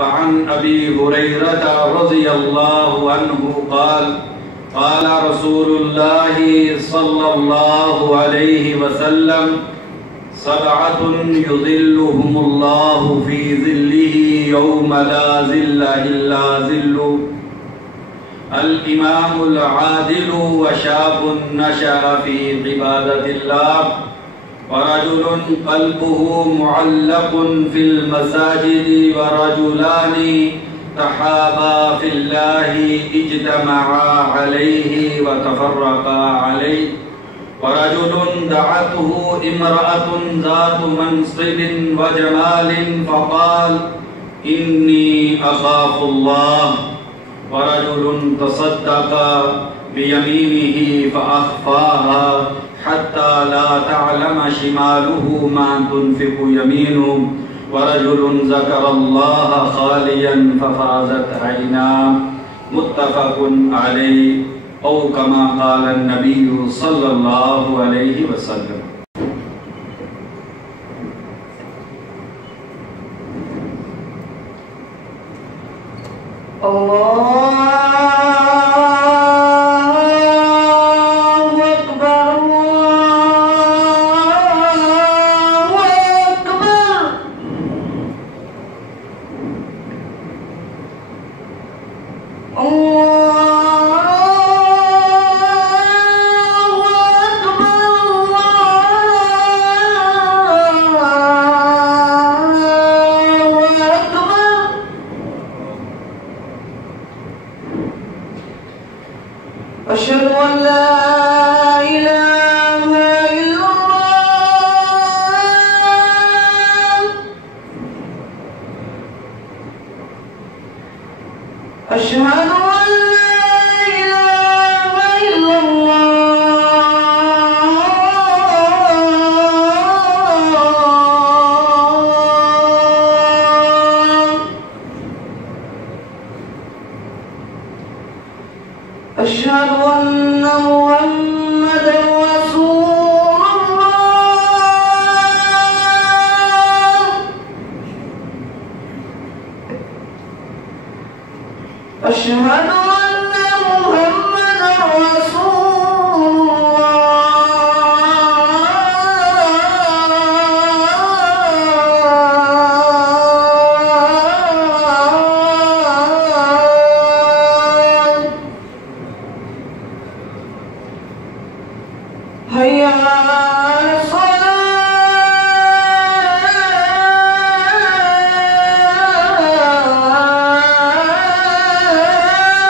فعن أبي هريرة رضي الله عنه قال قال رسول الله صلى الله عليه وسلم: سبعة يظلهم الله في ظله يوم لا ظل إلا ظله: الإمام العادل وشاب نشأ في عبادة الله ورجل قلبه معلق في المساجد ورجلان تحابا في الله اجتمعا عليه وتفرقا عليه ورجل دعته امرأة ذات منصب وجمال فقال: إني أخاف الله، ورجل تصدق بيمينه فأخفاها حتى لا تعلم شماله ما تنفق يمينه، ورجل ذكر الله خاليا ففازت عيناه. متفق عليه أو كما قال النبي صلى الله عليه وسلم. أشهد أن لا إله إلا الله. أشهد أن لا إله إلا الله. أشهد أن محمدًا رسول الله. أشهد أن محمدًا رسول هيا على الصلاة.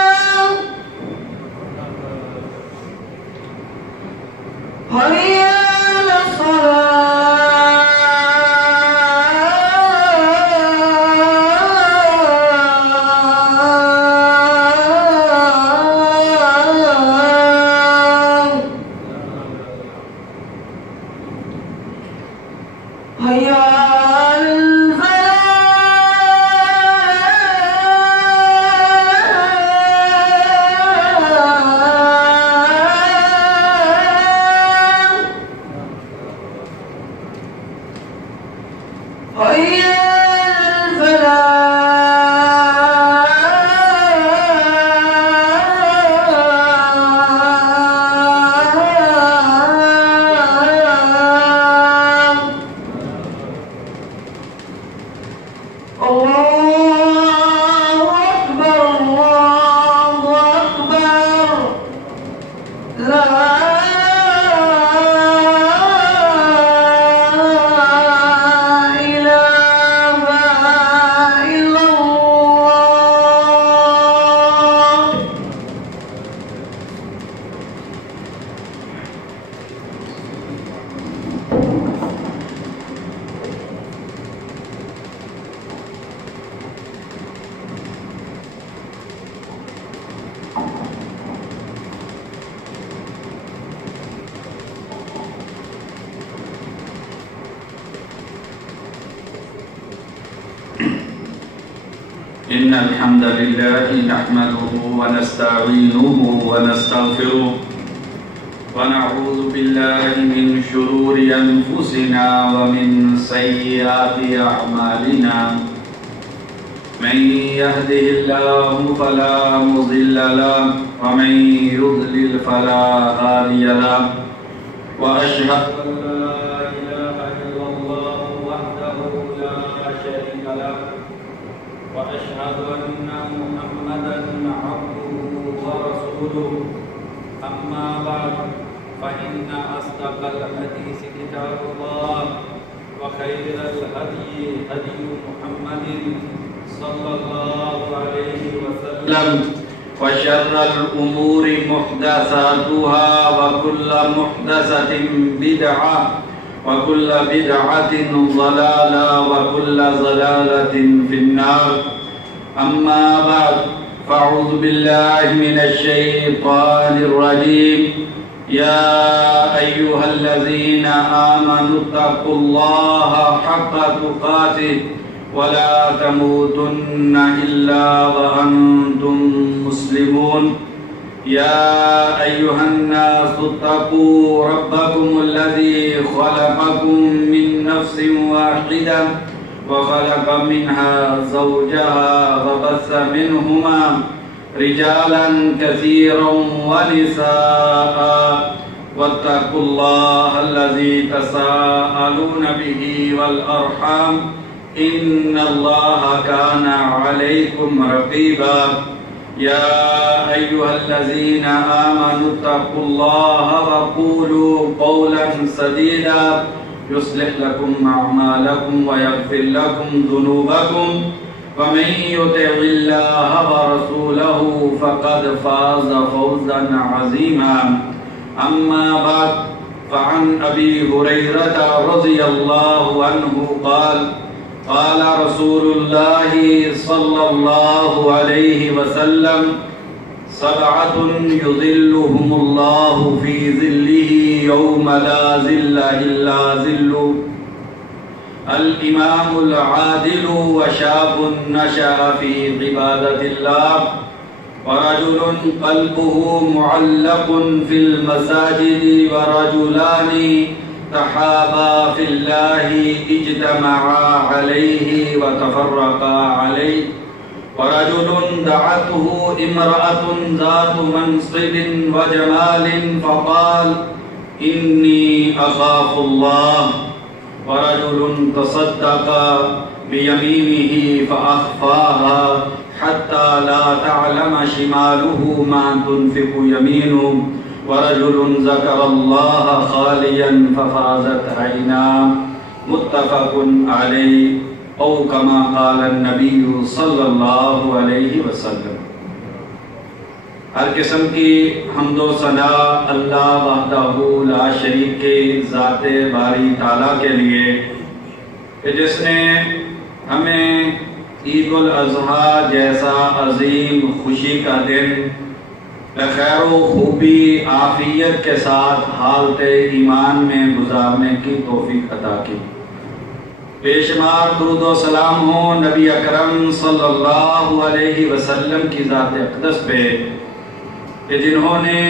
هيا على هيا على الفلاح. هيا الله أكبر، الله أكبر، لا إله إلا الله. إن الحمد لله نحمده ونستعينه ونستغفره ونعوذ بالله من شرور أنفسنا ومن سيئات أعمالنا من يهده الله فلا مضل له ومن يضلل فلا هادي له وأشهد أن لا إله إلا الله وحده لا شريك له وأشهد أن محمدا عبده ورسوله أما بعد فإن أصدق الحديث كتاب الله وخير الهدي هدي محمد صلى الله عليه وسلم وشر الأمور محدثاتها وكل محدثة بدعة وكل بدعة ضلالة وكل ضلالة في النار أما بعد فأعوذ بالله من الشيطان الرجيم يا أيها الذين آمنوا اتقوا الله حق تقاته ولا تموتن إلا وأنتم مسلمون يا أيها الناس اتقوا ربكم الذي خلقكم من نفس واحدة وخلق منها زوجها وبث منهما رجالا كثيرا ونساء واتقوا الله الذي تساءلون به والأرحام إن الله كان عليكم رقيبا يا أيها الذين آمنوا اتقوا الله وقولوا قولا سديدا يصلح لكم أعمالكم ويغفر لكم ذنوبكم ومن يطع الله ورسوله فقد فاز فوزا عظيما أما بعد فعن أبي هريرة رضي الله عنه قال قال رسول الله صلى الله عليه وسلم سبعة يظلهم الله في ظله يوم لا ظل إلا ظله الإمام العادل وشاب نشأ في عبادة الله ورجل قلبه معلق في المساجد ورجلان تحابا في الله اجتمعا عليه وتفرقا عليه ورجل دعته امرأة ذات منصب وجمال فقال إني أخاف الله ورجل تصدق بيمينه فأخفاها حتى لا تعلم شماله ما تنفق يمينه ورجل ذكر الله خاليا ففازت عيناه متفق عليه او كما قال النبي صلی اللہ علیہ وسلم۔ ہر قسم کی حمد و ثنا اللہ وحدہ لا شریک کے ذات باری تعالیٰ کے لیے کہ جس نے ہمیں عید الاضحیٰ جیسا عظیم خوشی کا دن خیر و خوبی عافیت کے ساتھ حالت ایمان میں گزارنے کی توفیق عطا کی۔ بے شمار درود و سلام ہو نبی اکرم صلی اللہ علیہ وسلم کی ذات اقدس پہ کہ جنہوں نے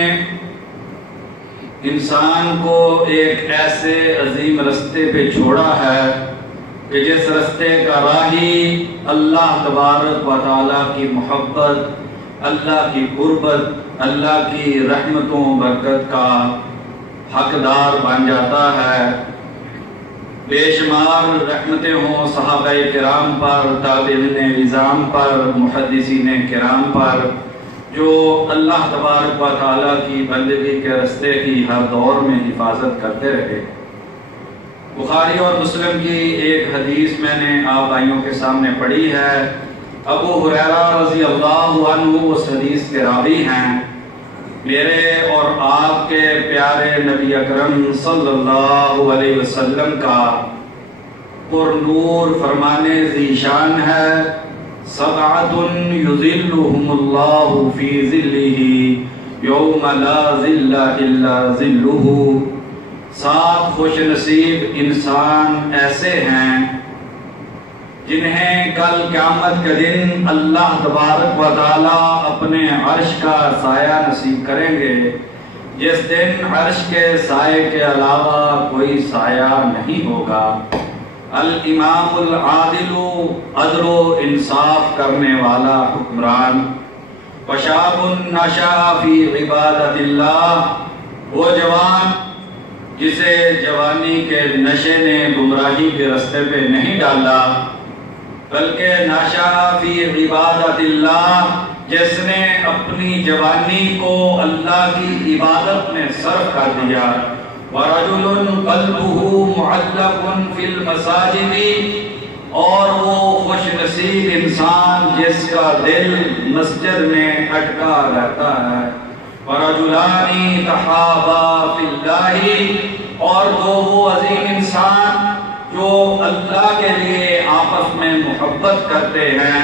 انسان کو ایک ایسے عظیم رستے پہ چھوڑا ہے کہ جس رستے کا راہی اللہ تبارک و تعالیٰ کی محبت، اللہ کی قربت، اللہ کی رحمتوں برکت کا حقدار بن جاتا ہے۔ بے شمار رحمتیں ہوں صحابہ کرام پر، تابعین نظام پر، محدثین کرام پر، جو اللہ تبارک و تعالیٰ کی بندگی کے رستے کی ہر دور میں حفاظت کرتے رہے۔ بخاری اور مسلم کی ایک حدیث میں نے آپ بھائیوں کے سامنے پڑھی ہے۔ ابو ہریرہ رضی اللہ عنہ اس حدیث کے راوی ہیں۔ میرے اور آپ کے پیارے نبی اکرم صلی اللہ علیہ وسلم کا پر نور فرمانے ذیشان ہے سبعۃ یظلهم اللہ فی ظلہ یوم لا ظل الا ظلہ۔ 7 خوش نصیب انسان ایسے ہیں جنہیں کل قیامت کے دن اللہ تبارک و تعالیٰ اپنے عرش کا سایہ نصیب کریں گے، جس دن عرش کے سائے کے علاوہ کوئی سایہ نہیں ہوگا۔ الامام العادل، عدل و انصاف کرنے والا حکمران، وشاب نشأ فی عبادت اللہ، وہ جوان جسے جوانی کے نشے نے گمراہی کے رستے پہ نہیں ڈالا، بلکہ نشأ فی عبادت اللہ، جس نے اپنی جوانی کو اللہ کی عبادت میں صرف کر دیا، وَرَجُلٌ قَلْبُهُ مُعَلَّقٌ فِي الْمَسَاجِدِ، اور وہ خوش نصیب انسان جس کا دل مسجد میں اٹکا رہتا ہے، وَرَجُلَانِ تَحَابَا فِي اللَّهِ، اور وہ عظیم انسان جو اللہ کے لیے آپس میں محبت کرتے ہیں،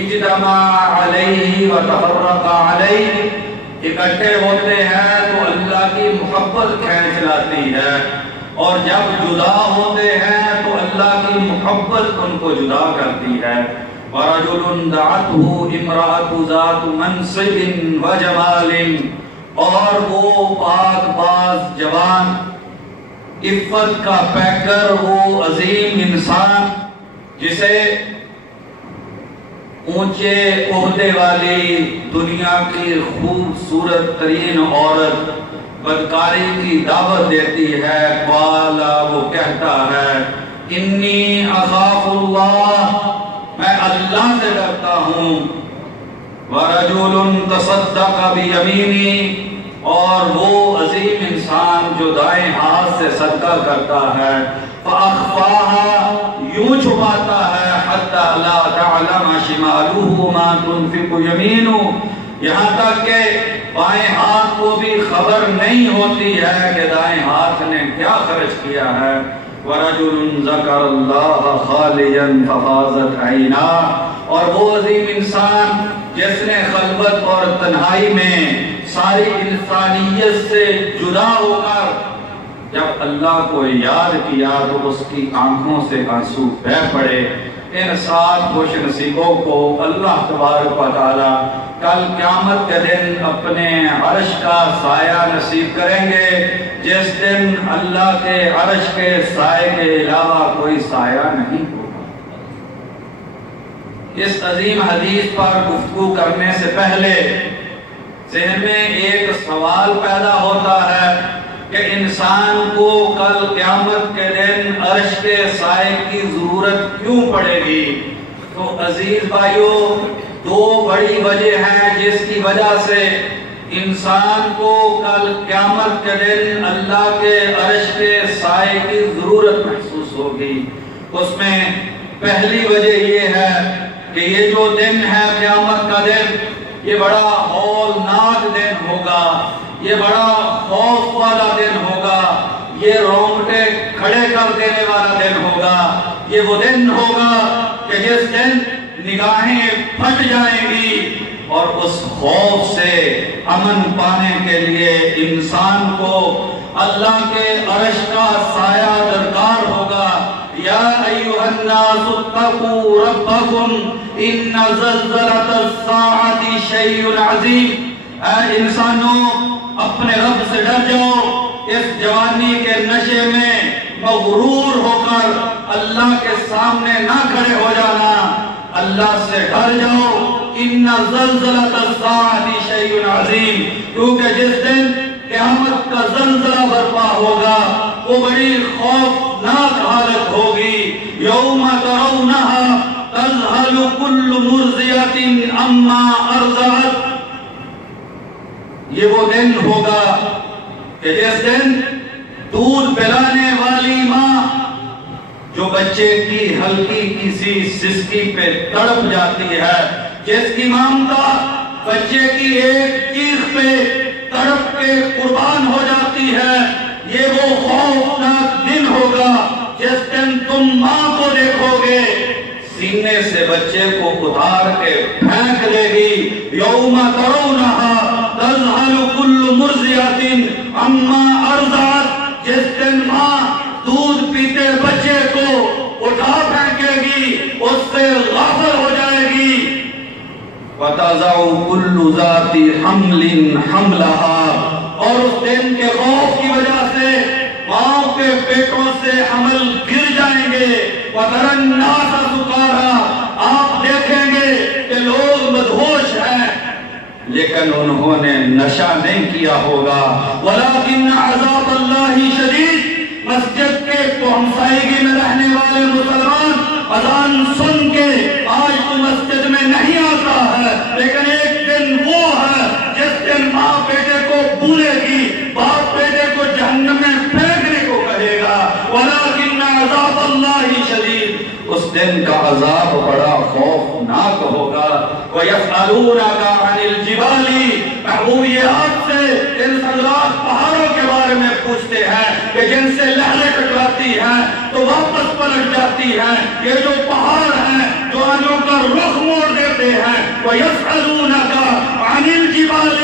اجتماع علیہ وتفرق علیہ، اکٹھے ہوتے ہیں تو اللہ کی محبت کھینچ لاتی ہے، اور جب جدا ہوتے ہیں تو اللہ کی محبت ان کو جدا کرتی ہے۔ وَرَجُلٌ دَعَتْهُ امْرَأَةٌ ذَاتُ مَنْصِبٍ وَجَمَالٍ، اور وہ پاک باز جوان، عفت کا پیکر، وہ عظیم انسان جسے اونچے عہدے والی دنیا کی خوبصورت ترین عورت بدکاری کی دعوت دیتی ہے، قالا، وہ کہتا ہے، انی اخاف اللہ، میں اللہ سے ڈرتا ہوں، ورجل تصدق بیمینی، اور وہ عظیم انسان جو دائیں ہاتھ سے صدقہ کرتا ہے، فَأَخْفَاهَا، یوں چھپاتا ہے، حَتَّى لَا تَعْلَمَ شِمَالُهُ مَا تُنْفِقُ يَمِينُهُ، یہاں تک کہ بائیں ہاتھ کو بھی خبر نہیں ہوتی ہے کہ دائیں ہاتھ نے کیا خرچ کیا ہے۔ وَرَجُلٌ ذَكَرَ اللَّهَ خَالِيًا فَفَاضَتْ عَيْنَاهُ، اور وہ عظیم انسان جس نے خلوت اور تنہائی میں ساری انسانیت سے جدا ہو کر جب اللہ کو یاد کیا تو اس کی آنکھوں سے آنسو بہہ پڑے۔ ان 7 خوش نصیبوں کو اللہ تبارک و تعالی کل قیامت کے دن اپنے عرش کا سایہ نصیب کریں گے، جس دن اللہ کے عرش کے سائے کے علاوہ کوئی سایہ نہیں ہوگا۔ اس عظیم حدیث پر گفتگو کرنے سے پہلے ذہن میں ایک سوال پیدا ہوتا ہے کہ انسان کو کل قیامت کے دن عرش کے سائے کی ضرورت کیوں پڑے گی؟ تو عزیز بھائیو، 2 بڑی وجہ ہیں جس کی وجہ سے انسان کو کل قیامت کے دن اللہ کے عرش کے سائے کی ضرورت محسوس ہوگی۔ اس میں پہلی وجہ یہ ہے کہ یہ جو دن ہے قیامت کا دن، یہ بڑا ہولناک دن ہوگا، یہ بڑا خوف والا دن ہوگا، یہ رونگٹے کھڑے کر دینے والا دن ہوگا۔ یہ وہ دن ہوگا کہ جس دن نگاہیں پھٹ جائیں گی، اور اس خوف سے امن پانے کے لیے انسان کو اللہ کے عرش کا سایہ درکار ہوگا۔ یا ایھا الناس اتقوا ربکم ان زلزلۃ الساعۃ شیء عظیم، اے انسانوں اپنے رب سے ڈر جاؤ، اس جوانی کے نشے میں مغرور ہو کر اللہ کے سامنے نہ کھڑے ہو جانا، اللہ سے ڈر جاؤ۔ ان زلزلۃ الساعۃ شیء عظیم، کیونکہ جس دن قیامت کا زلزلہ برپا ہوگا وہ بڑی خوفناک حالت ہوگی۔ یوم ترونها تذهل كل مرضعة عما ارضعت، یہ وہ دن ہوگا کہ جس دن دودھ پلانے والی ماں جو بچے کی ہلکی کسی سسکی پہ تڑپ جاتی ہے، جس کی مامتا بچے کی ایک چیخ پہ تڑپ کے قربان ہو جاتی ہے، یہ وہ خوفناک دن ہوگا جس دن تم ماں کو دیکھو گے سینے سے بچے کو اتار کے پھینک دے گی۔ یوم ترونها تذهل كل مرضعة عما ارضعت، جس دن ماں دودھ پیتے بچے کو اٹھا پھینکے گی، اس سے غافل ہو جائے گی۔ وَتَضَعُ كُلُّ ذَاتِ حَمْلٍ حَمْلَهَا، اور اس دن کے خوف کی وجہ سے ماں کے پیٹوں سے حمل گر جائیں گے. وَتَرَى النَّاسَ سُكَارَىٰ، آپ دیکھیں گے کہ لوگ مدہوش ہیں لیکن انہوں نے نشہ نہیں کیا ہوگا. وَلَٰكِنَّ عَذَابَ اللَّهِ شَدِيدٌ، مسجد کے ہمسائیگی میں رہنے والے مسلمان اذان سن کے آج تو مسجد میں نہیں آتا ہے، لیکن ایک دن وہ ہے جس دن ماں بیٹے کو بولے گی، باپ بیٹے کو جہنم میں پھینکنے کو کہے گا. وَلَٰكِنَّ عَذَابَ اللَّهِ شَدِيدٌ، اس دن کا عذاب بڑا خوفناک ہوگا. وَيَسْأَلُونَكَ عَنِ الْجِبَالِ، محبوب یہ آپ سے ان سنگلاخ پہاڑوں کے بارے میں پوچھتے ہیں کہ جن سے لہریں ٹکراتی ہیں تو واپس پلٹ جاتی ہیں. یہ جو پہاڑ ہیں جو آنوں کا رخ موڑ دیتے ہیں. وَيَسْأَلُونَكَ عَنِ الْجِبَالِ،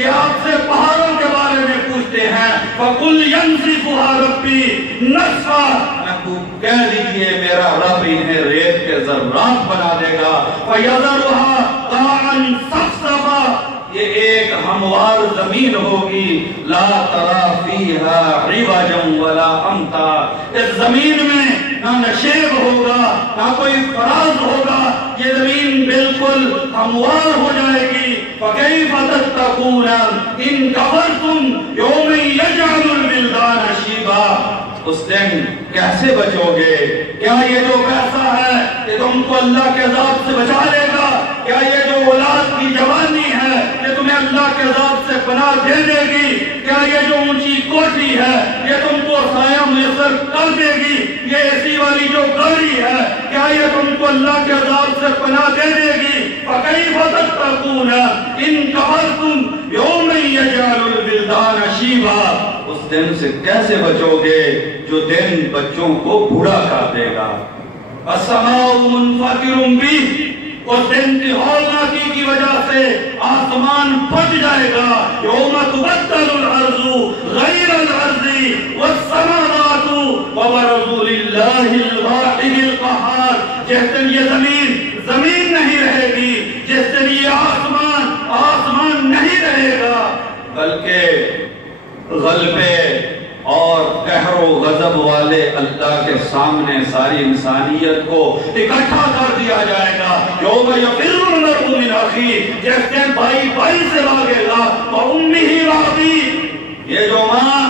یہ آپ سے پہاڑوں کے بارے میں پوچھتے ہیں. فَقُلْ يَنْسِفُهَا رَبِّي نَسْفًا، کہہ دیجئے میرا رب انہیں ریت کے ذرات بنا دے گا. فَيَذَرُهَا قَاعًا صَفْصَفًا، یہ ایک ہموار زمین ہوگی. لا ترى فيها عوجا ولا امتا، اس زمین میں نہ نشیب ہوگا نہ کوئی فراز ہوگا، یہ زمین بالکل ہموار ہو جائے گی. فَكَيْفَ تَتَّقُونَ إِن كَفَرْتُمْ يَوْمًا يَجْعَلُ الْوِلْدَانَ شِيبًا، اس دن کیسے بچو گے؟ کیا یہ جو پیسہ ہے یہ تم کو اللہ کے عذاب سے بچا لے گا؟ کیا یہ جو اولاد کی جوانی ہے یہ تمہیں اللہ کے عذاب سے پناہ دے دے گی؟ کیا یہ جو اونچی کوٹھی ہے یہ تم کو سایہ میسر کر دے گی؟ یہ اے سی والی جو گاڑی ہے کیا یہ تم کو اللہ کے عذاب سے پناہ دے دے گی؟ فَكَيْفَ تَتَّقُونَ إِن كَفَرْتُمْ يَوْمًا يَجْعَلُ الْوِلْدَانَ شِيبًا، اس دن سے کیسے بچو گے جو دن بچوں کو بوڑھا کر دے گا. السَّمَاءُ مُنْفَطِرٌ بِهِ، اس دن کی ہولناکی کی وجہ سے آسمان پھٹ جائے گا. یوم تبدل الارض غیر الارض والسماوات وبرزوا للہ الواحد القہار، جس دن یہ زمین نہیں رہے گی، جس دن یہ آسمان نہیں رہے گا، بلکہ غلبے اور قہر و غضب والے اللہ کے سامنے ساری انسانیت کو اکٹھا کر دیا جائے گا. یوم یفر المرء من اخیہ، جس دن بھائی سے بھاگے گا. وامہ وابیہ، یہ جو ماں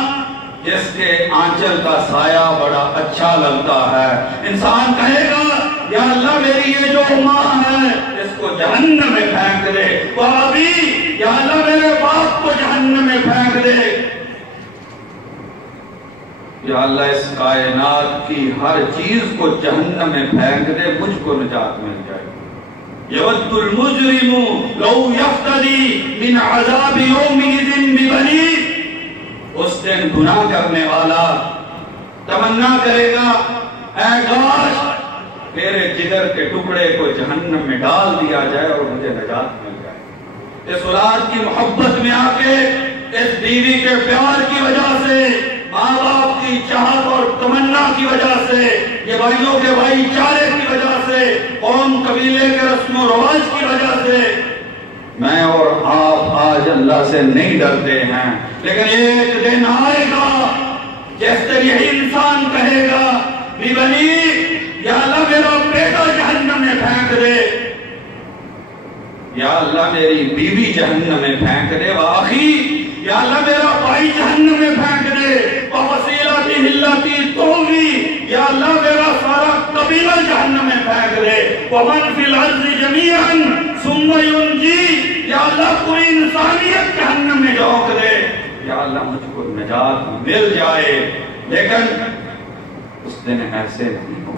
جس کے آنچل کا سایہ بڑا اچھا لگتا ہے، انسان کہے گا یا اللہ میری یہ جو ماں ہے اس کو جہنم میں پھینک دے. وابی، یا اللہ میرے باپ کو جہنم میں پھینک دے. یا اللہ اس کائنات کی ہر چیز کو جہنم میں پھینک دے، مجھ کو نجات مل جائے. یود المجرم لو یفتدی من عذاب یومئذ ببنیہ، اس دن گناہ کرنے والا تمنا کرے گا اے کاش میرے جگر کے ٹکڑے کو جہنم میں ڈال دیا جائے اور مجھے نجات مل جائے. اس اولاد کی محبت میں آ کے، اس بیوی کے پیار کی وجہ سے، ماں باپ کی چاہت اور تمنا کی وجہ سے، یہ بھائیوں کے بھائی چارے کی وجہ سے، قوم قبیلے کے رسم و رواج کی وجہ سے میں اور آپ آج اللہ سے نہیں ڈرتے ہیں. لیکن ایک دن آئے گا جس دن یہی انسان کہے گا بنی، یا اللہ میرا بیٹا جہنم میں پھینک دے، یا اللہ میری بیوی جہنم میں پھینک دے. واخی، یا اللہ میرا بھائی جہنم میں پھینک دے. وَفَصِيلَتِهِ الَّتِي تُؤْوِي، یا اللہ میرا سارا قبیلہ جہنم میں پھینک دے. وَمَنْ فِي الْأَرْضِ جَمِيعًا ثُمَّ يُنْجِي، یا اللہ پوری انسانیت جہنم میں جھونک دے. یا اللہ مجھ کو نجات مل جائے. لیکن اس دن ایسے نہیں ہو.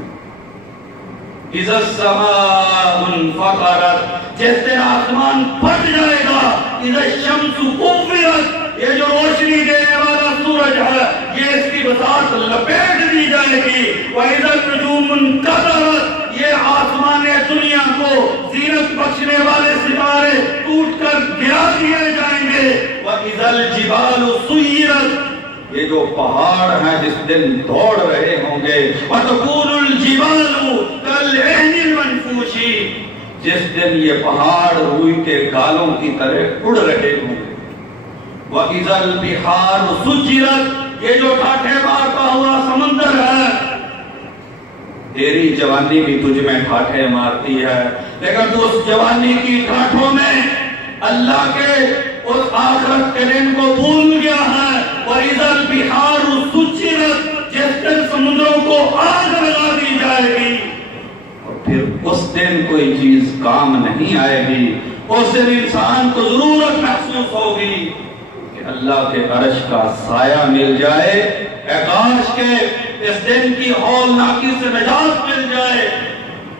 اِذَا السَّمَاءُ انفطرت، جس دن آسمان پھٹ جائے گا. اِذَا الشَّمْسُ كُوِّرَتْ، یہ جو روشنی دینے والا سورج ہے یہ اس کی بساط لپیٹ دی جائے گی. وَإِذَا النُّجُومُ انكَدَرَتْ، یہ آسمان دنیا کو زینت بخشنے والے ستارے ٹوٹ کر گرا دیے جائیں گے. وَإِذَا الْجِبَالُ سُيِّرَتْ، یہ جو پہاڑ ہیں جس دن دوڑ رہے ہوں گے. وَتَكُونُ الْجِبَالُ كَالْعِهْنِ الْمَنْفُوشِ، جس دن یہ پہاڑ روئی کے گالوں کی طرح اڑ رہے ہوں گے. وَإِذَا الْبِحَارُ سُجِّرَتْ، یہ جو ٹھاٹھے مارتا ہوا سمندر ہے، تیری جوانی بھی تجھ میں ٹھاٹھے مارتی ہے، لیکن تو اس جوانی کی ٹھاٹھوں میں اللہ کے اس آخرت کے دن کو بھول گیا ہے۔ وَإِذَا الْبِحَارُ سُجِّرَتْ، جس دن سمندروں کو آگ لگا دی جائے گی، اور پھر اس دن کوئی چیز کام نہیں آئے گی۔ اس دن انسان کو ضرورت محسوس ہوگی کہ اللہ کے عرش کا سایہ مل جائے، اے کاش کے اس دن کی ہولناکی سے نجات مل جائے۔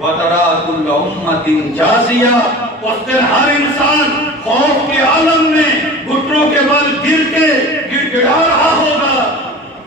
وَتَرَا كُلَّ أُمَّةٍ جَاثِيَةً، اس دن ہر انسان خوف کے عالم میں گھٹنوں کے بل گر کے گڑ گڑا رہا ہوگا،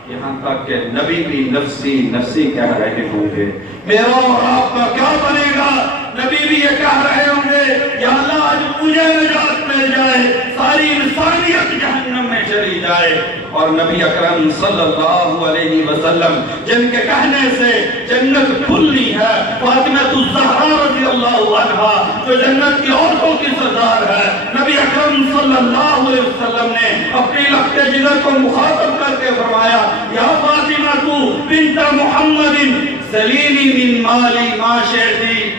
یہاں تک کہ نبی بھی نفسی نفسی کہہ رہے ہوں گے۔ میرا اور آپ کا کیا بنے گا؟ نبی بھی یہ کہہ رہے ہوں گے، یا اللہ آج مجھے نجات مل جائے، ساری انسانیت جہنم میں چلی جائے۔ اور نبی اکرم صلی اللہ علیہ وسلم جن کے کہنے سے جنت کھلنی ہے، فاطمہ الزہرا رضی اللہ عنہا جو جنت کی عورتوں کی سردار ہے، نبی اکرم صلی اللہ علیہ وسلم نے اپنی لخت جگر کو مخاطب کر کے فرمایا، یا فاطمہ بنت محمد سلینی من مالی ما شئتی،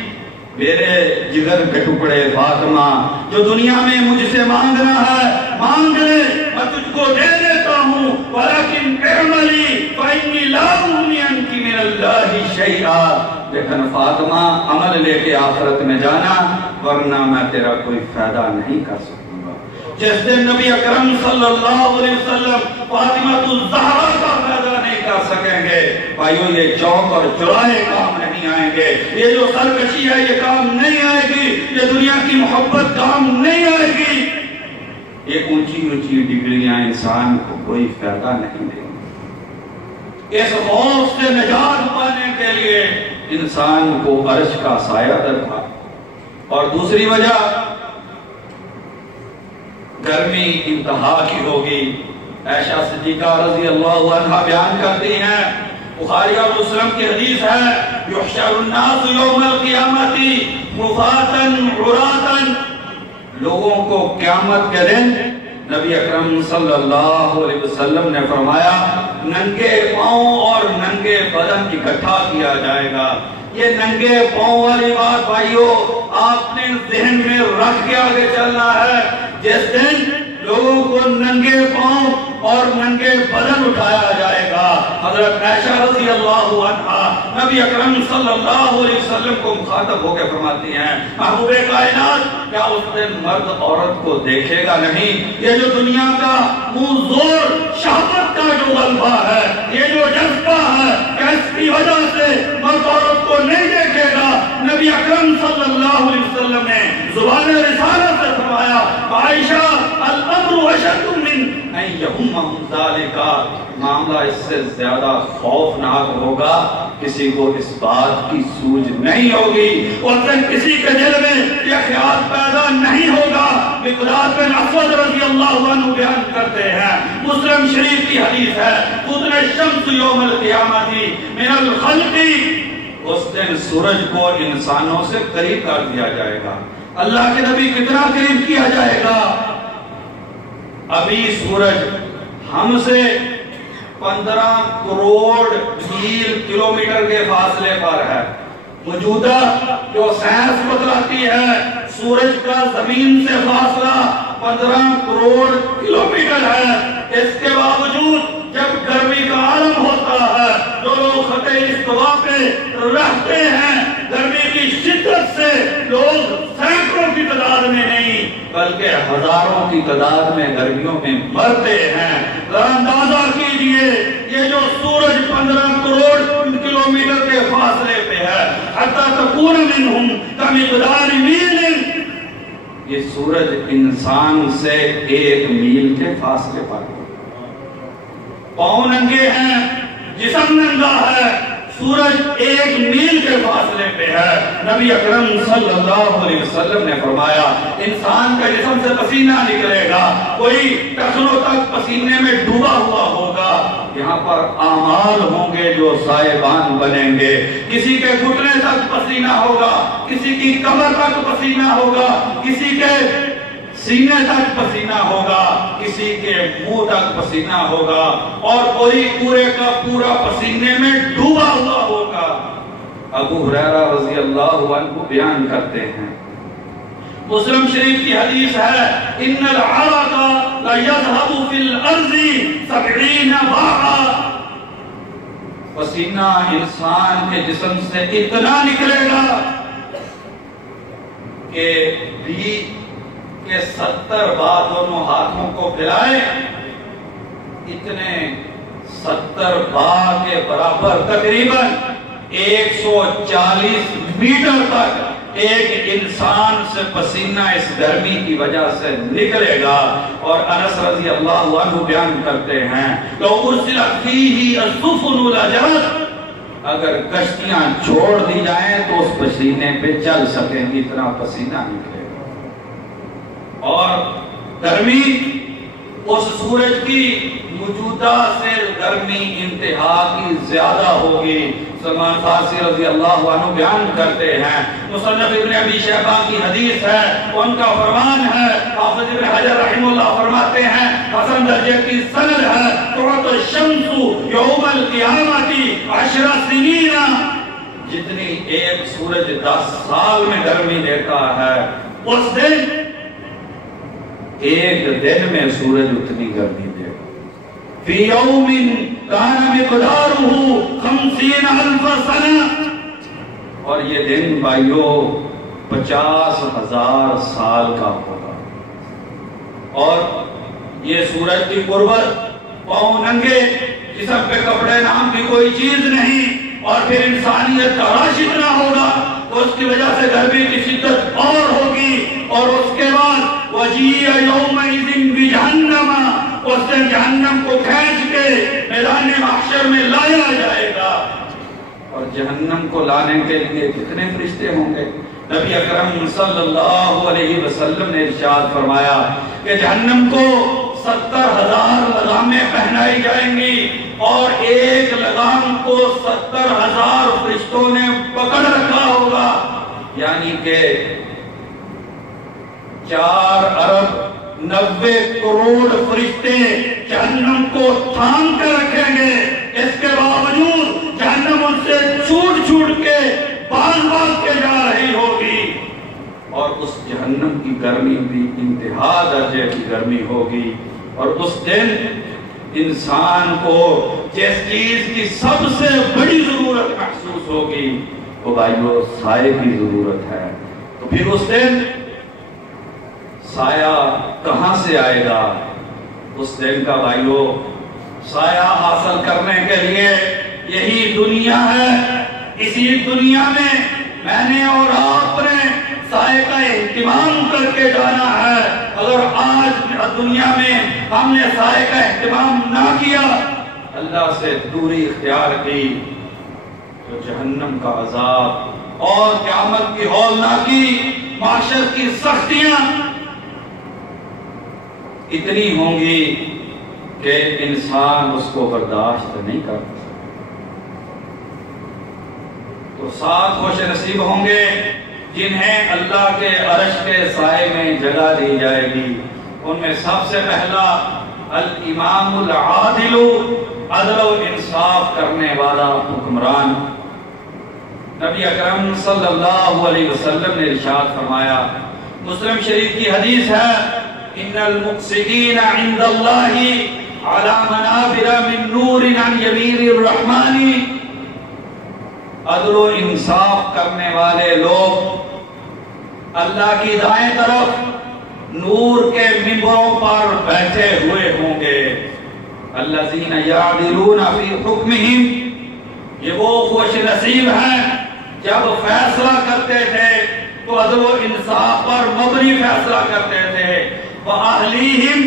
میرے جگر کے ٹکڑے فاطمہ، جو دنیا میں مجھ سے مانگنا ہے مانگ لے، میں تجھ کو دے دیتا ہوں، ولیکن اعملی فإنی لا اغنی عنک من اللہ شیئا، لیکن فاطمہ عمل لے کے آخرت میں جانا، ورنہ میں تیرا کوئی فائدہ نہیں کر سکوں گا۔ جس دن نبی اکرم صلی اللہ علیہ وسلم فاطمہ الزہرا کا فائدہ نہیں کر سکیں گے، بھائیو یہ چوک اور چوراہے کام نہیں آئیں گے، یہ جو سرکشی ہے یہ کام نہیں آئے گی، یہ دنیا کی محبت کام نہیں آئے گی، یہ اونچی اونچی ڈگریاں انسان کو کوئی فائدہ نہیں دیں گی۔ اس خوف سے نجات پانے کے لیے انسان کو عرش کا سایہ درکار۔ اور دوسری وجہ گرمی انتہا کی ہوگی۔ عائشہ صدیقہ رضی اللہ عنہ بیان کرتی ہیں، بخاری اور مسلم کی حدیث ہے، یحشر الناس یوم القیامت حفاۃ عراۃ، لوگوں کو قیامت کے دن نبی اکرم صلی اللہ علیہ وسلم نے فرمایا ننگے پاؤں اور ننگے بدن اکٹھا کیا جائے گا۔ یہ ننگے پاؤں والی بات بھائیو آپ نے ذہن میں رکھ کے آگے چلنا ہے۔ جس دن لوگوں کو ننگے پاؤں اور ننگے بدن اٹھایا جائے گا، حضرت عائشہ رضی اللہ عنہا نبی اکرم صلی اللہ علیہ وسلم کو مخاطب ہو کے فرماتی ہیں، محبوب کائنات کیا اس دن مرد عورت کو دیکھے گا نہیں؟ یہ جو دنیا کا منہ زور شہوت کا جو غلبہ ہے، یہ جو جذبہ ہے، کیا اس کی وجہ سے مرد عورت کو نہیں دیکھے گا؟ نبی اکرم صلی اللہ علیہ وسلم نے زبان رسالت سے فرمایا، عائشہ الامر اشد من ان یہمہم ذالک، معاملہ اس سے زیادہ خوفناک ہوگا، کسی کو اس بات کی سوجھ نہیں ہوگی، اور پھر کسی کے دل میں یہ خیال پیدا نہیں ہوگا۔ مقداد بن اسود رضی اللہ عنہ بیان کرتے ہیں، مسلم شریف کی حدیث ہے، تدنی الشمس یوم القیامت من الخلق، اس دن سورج کو انسانوں سے قریب کر دیا جائے گا۔ اللہ کے نبی کتنا قریب کیا جائے گا؟ ابھی سورج ہم سے 15 کروڑ میل کلومیٹر کے فاصلے پر ہے۔ موجودہ جو سائنس بتلاتی ہے سورج کا زمین سے فاصلہ 15 کروڑ کلومیٹر ہے، اس کے باوجود جب گرمی کا عالم ہوتا ہے، جو لوگ خطے استوا پہ رہتے ہیں، گرمی کی شدت سے لوگ سینکڑوں کی تعداد میں نہیں بلکہ ہزاروں کی تعداد میں گرمیوں میں مرتے ہیں۔ ذرا اندازہ کیجئے، یہ جو سورج 15 کروڑ کلومیٹر کے فاصلے پہ ہے، حتی تکون منہم کمقدار میل، یہ سورج انسان سے 1 میل کے فاصلے پر ہے۔ پاؤں ننگے ہیں، جسم ننگا ہے، سورج 1 میل کے فاصلے پہ ہے۔ نبی اکرم صلی اللہ علیہ وسلم نے فرمایا انسان کا جسم سے پسینہ نکلے گا، کوئی ٹخنوں تک پسینے میں ڈوبا ہوا ہوگا، یہاں پر اعمال ہوں گے جو سائبان بنیں گے، کسی کے گھٹنے تک پسینہ ہوگا، کسی کی کمر تک پسینہ ہوگا، کسی کے سینے تک پسینہ ہوگا، کسی کے منہ تک پسینہ ہوگا، اور کوئی پورے کا پورا پسینے میں ڈوبا ہوا ہوگا۔ ابو ہریرہ رضی اللہ عنہ بیان کرتے ہیں، مسلم شریف کی حدیث ہے، ان العرق ليذهب في الارض 70 باعا، پسینہ انسان کے جسم سے اتنا نکلے گا کہ بھی کہ 70 بار دونوں ہاتھوں کو پھیلائے، اتنے 70 بار کے برابر تقریباً 140 میٹر تک ایک انسان سے پسینہ اس گرمی کی وجہ سے نکلے گا۔ اور انس رضی اللہ عنہ بیان کرتے ہیں، لو ارسلت فیہ السفن لجرت، اگر کشتیاں چھوڑ دی جائیں تو اس پسینے پہ چل سکیں گی، اتنا پسینہ نکلے گا۔ اور گرمی اس سورج کی موجودہ سے گرمی انتہا کی زیادہ ہوگی۔ سلمان فارسی رضی اللہ عنہ بیان کرتے ہیں، مصنف ابن ابی شیبہ کی حدیث ہے، ان کا فرمان ہے، حافظ ابن حجر رحمہ اللہ فرماتے ہیں حسن درجے کی سند ہے، تعط الشمس یوم القیامت 10 سنین، جتنی ایک سورج 10 سال میں گرمی دیتا ہے، اس دن ایک دن میں سورج اتنی گرمی دے گا۔ فی یوم کان مقدارہ 50,000 سنہ، اور یہ دن بھائیو 50,000 سال کا ہوگا۔ اور یہ سورج کی قربت، پاؤں ننگے، جسم پہ کپڑے نام کی کوئی چیز نہیں، اور پھر انسانیت کا رش اتنا ہوگا، اس کی وجہ سے گرمی کی شدت اور ہوگی۔ اور اس کے بعد وَجِيَ يَوْمَئِذٍ بِجَهَنَّمَ، اس دن جہنم کو کھینچ کے میدان محشر میں لایا جائے گا۔ اور جہنم کو لانے کے لیے کتنے فرشتے ہوں گے؟ نبی اکرم صلی اللہ علیہ وسلم نے ارشاد فرمایا کہ جہنم کو 70,000 لگامیں پہنائی جائیں گی، اور ایک لگام کو 70,000 فرشتوں نے پکڑ رکھا ہوگا، یعنی کہ 4,90 کروڑ فرشتے جہنم کو تھام کر رکھیں گے۔ اس کے باوجود جہنم ان سے چھوٹ چھوٹ کے باغ کے جا رہی ہوگی، اور اس جہنم کی گرمی بھی انتہا درجے کی گرمی ہوگی۔ اور اس دن انسان کو جس چیز کی سب سے بڑی ضرورت محسوس ہوگی، وہ بھائیو سائے کی ضرورت ہے۔ تو پھر اس دن سایہ کہاں سے آئے گا؟ اس دن کا بھائیو سایہ حاصل کرنے کے لیے یہی دنیا ہے۔ اسی دنیا میں نے اور آپ نے سائے کا اہتمام کر کے جانا ہے۔ اگر آج دنیا میں ہم نے سائے کا اہتمام نہ کیا، اللہ سے دوری اختیار کی، تو جہنم کا عذاب اور قیامت کی ہولناکی، معاشر کی سختیاں اتنی ہوں گی کہ انسان اس کو برداشت نہیں کر سکتا۔ تو 7 خوش نصیب ہوں گے جنہیں اللہ کے عرش کے سائے میں جگہ دی جائے گی۔ ان میں سب سے پہلا الامام العادل، عدل و انصاف کرنے والا حکمران۔ نبی اکرم صلی اللہ علیہ وسلم نے ارشاد فرمایا، مسلم شریف کی حدیث ہے، ان المقسطین عند اللہ علی منابر من نور عن یمین الرحمن، عدل و انصاف کرنے والے لوگ اللہ کی دائیں طرف نور کے منبروں پر بیٹھے ہوئے ہوں گے۔ الذین یعدلون فی حکمہم، یہ وہ خوش نصیب ہیں جب فیصلہ کرتے تھے تو عدل و انصاف پر مبنی فیصلہ کرتے تھے۔ وَأَهْلِهِمْ،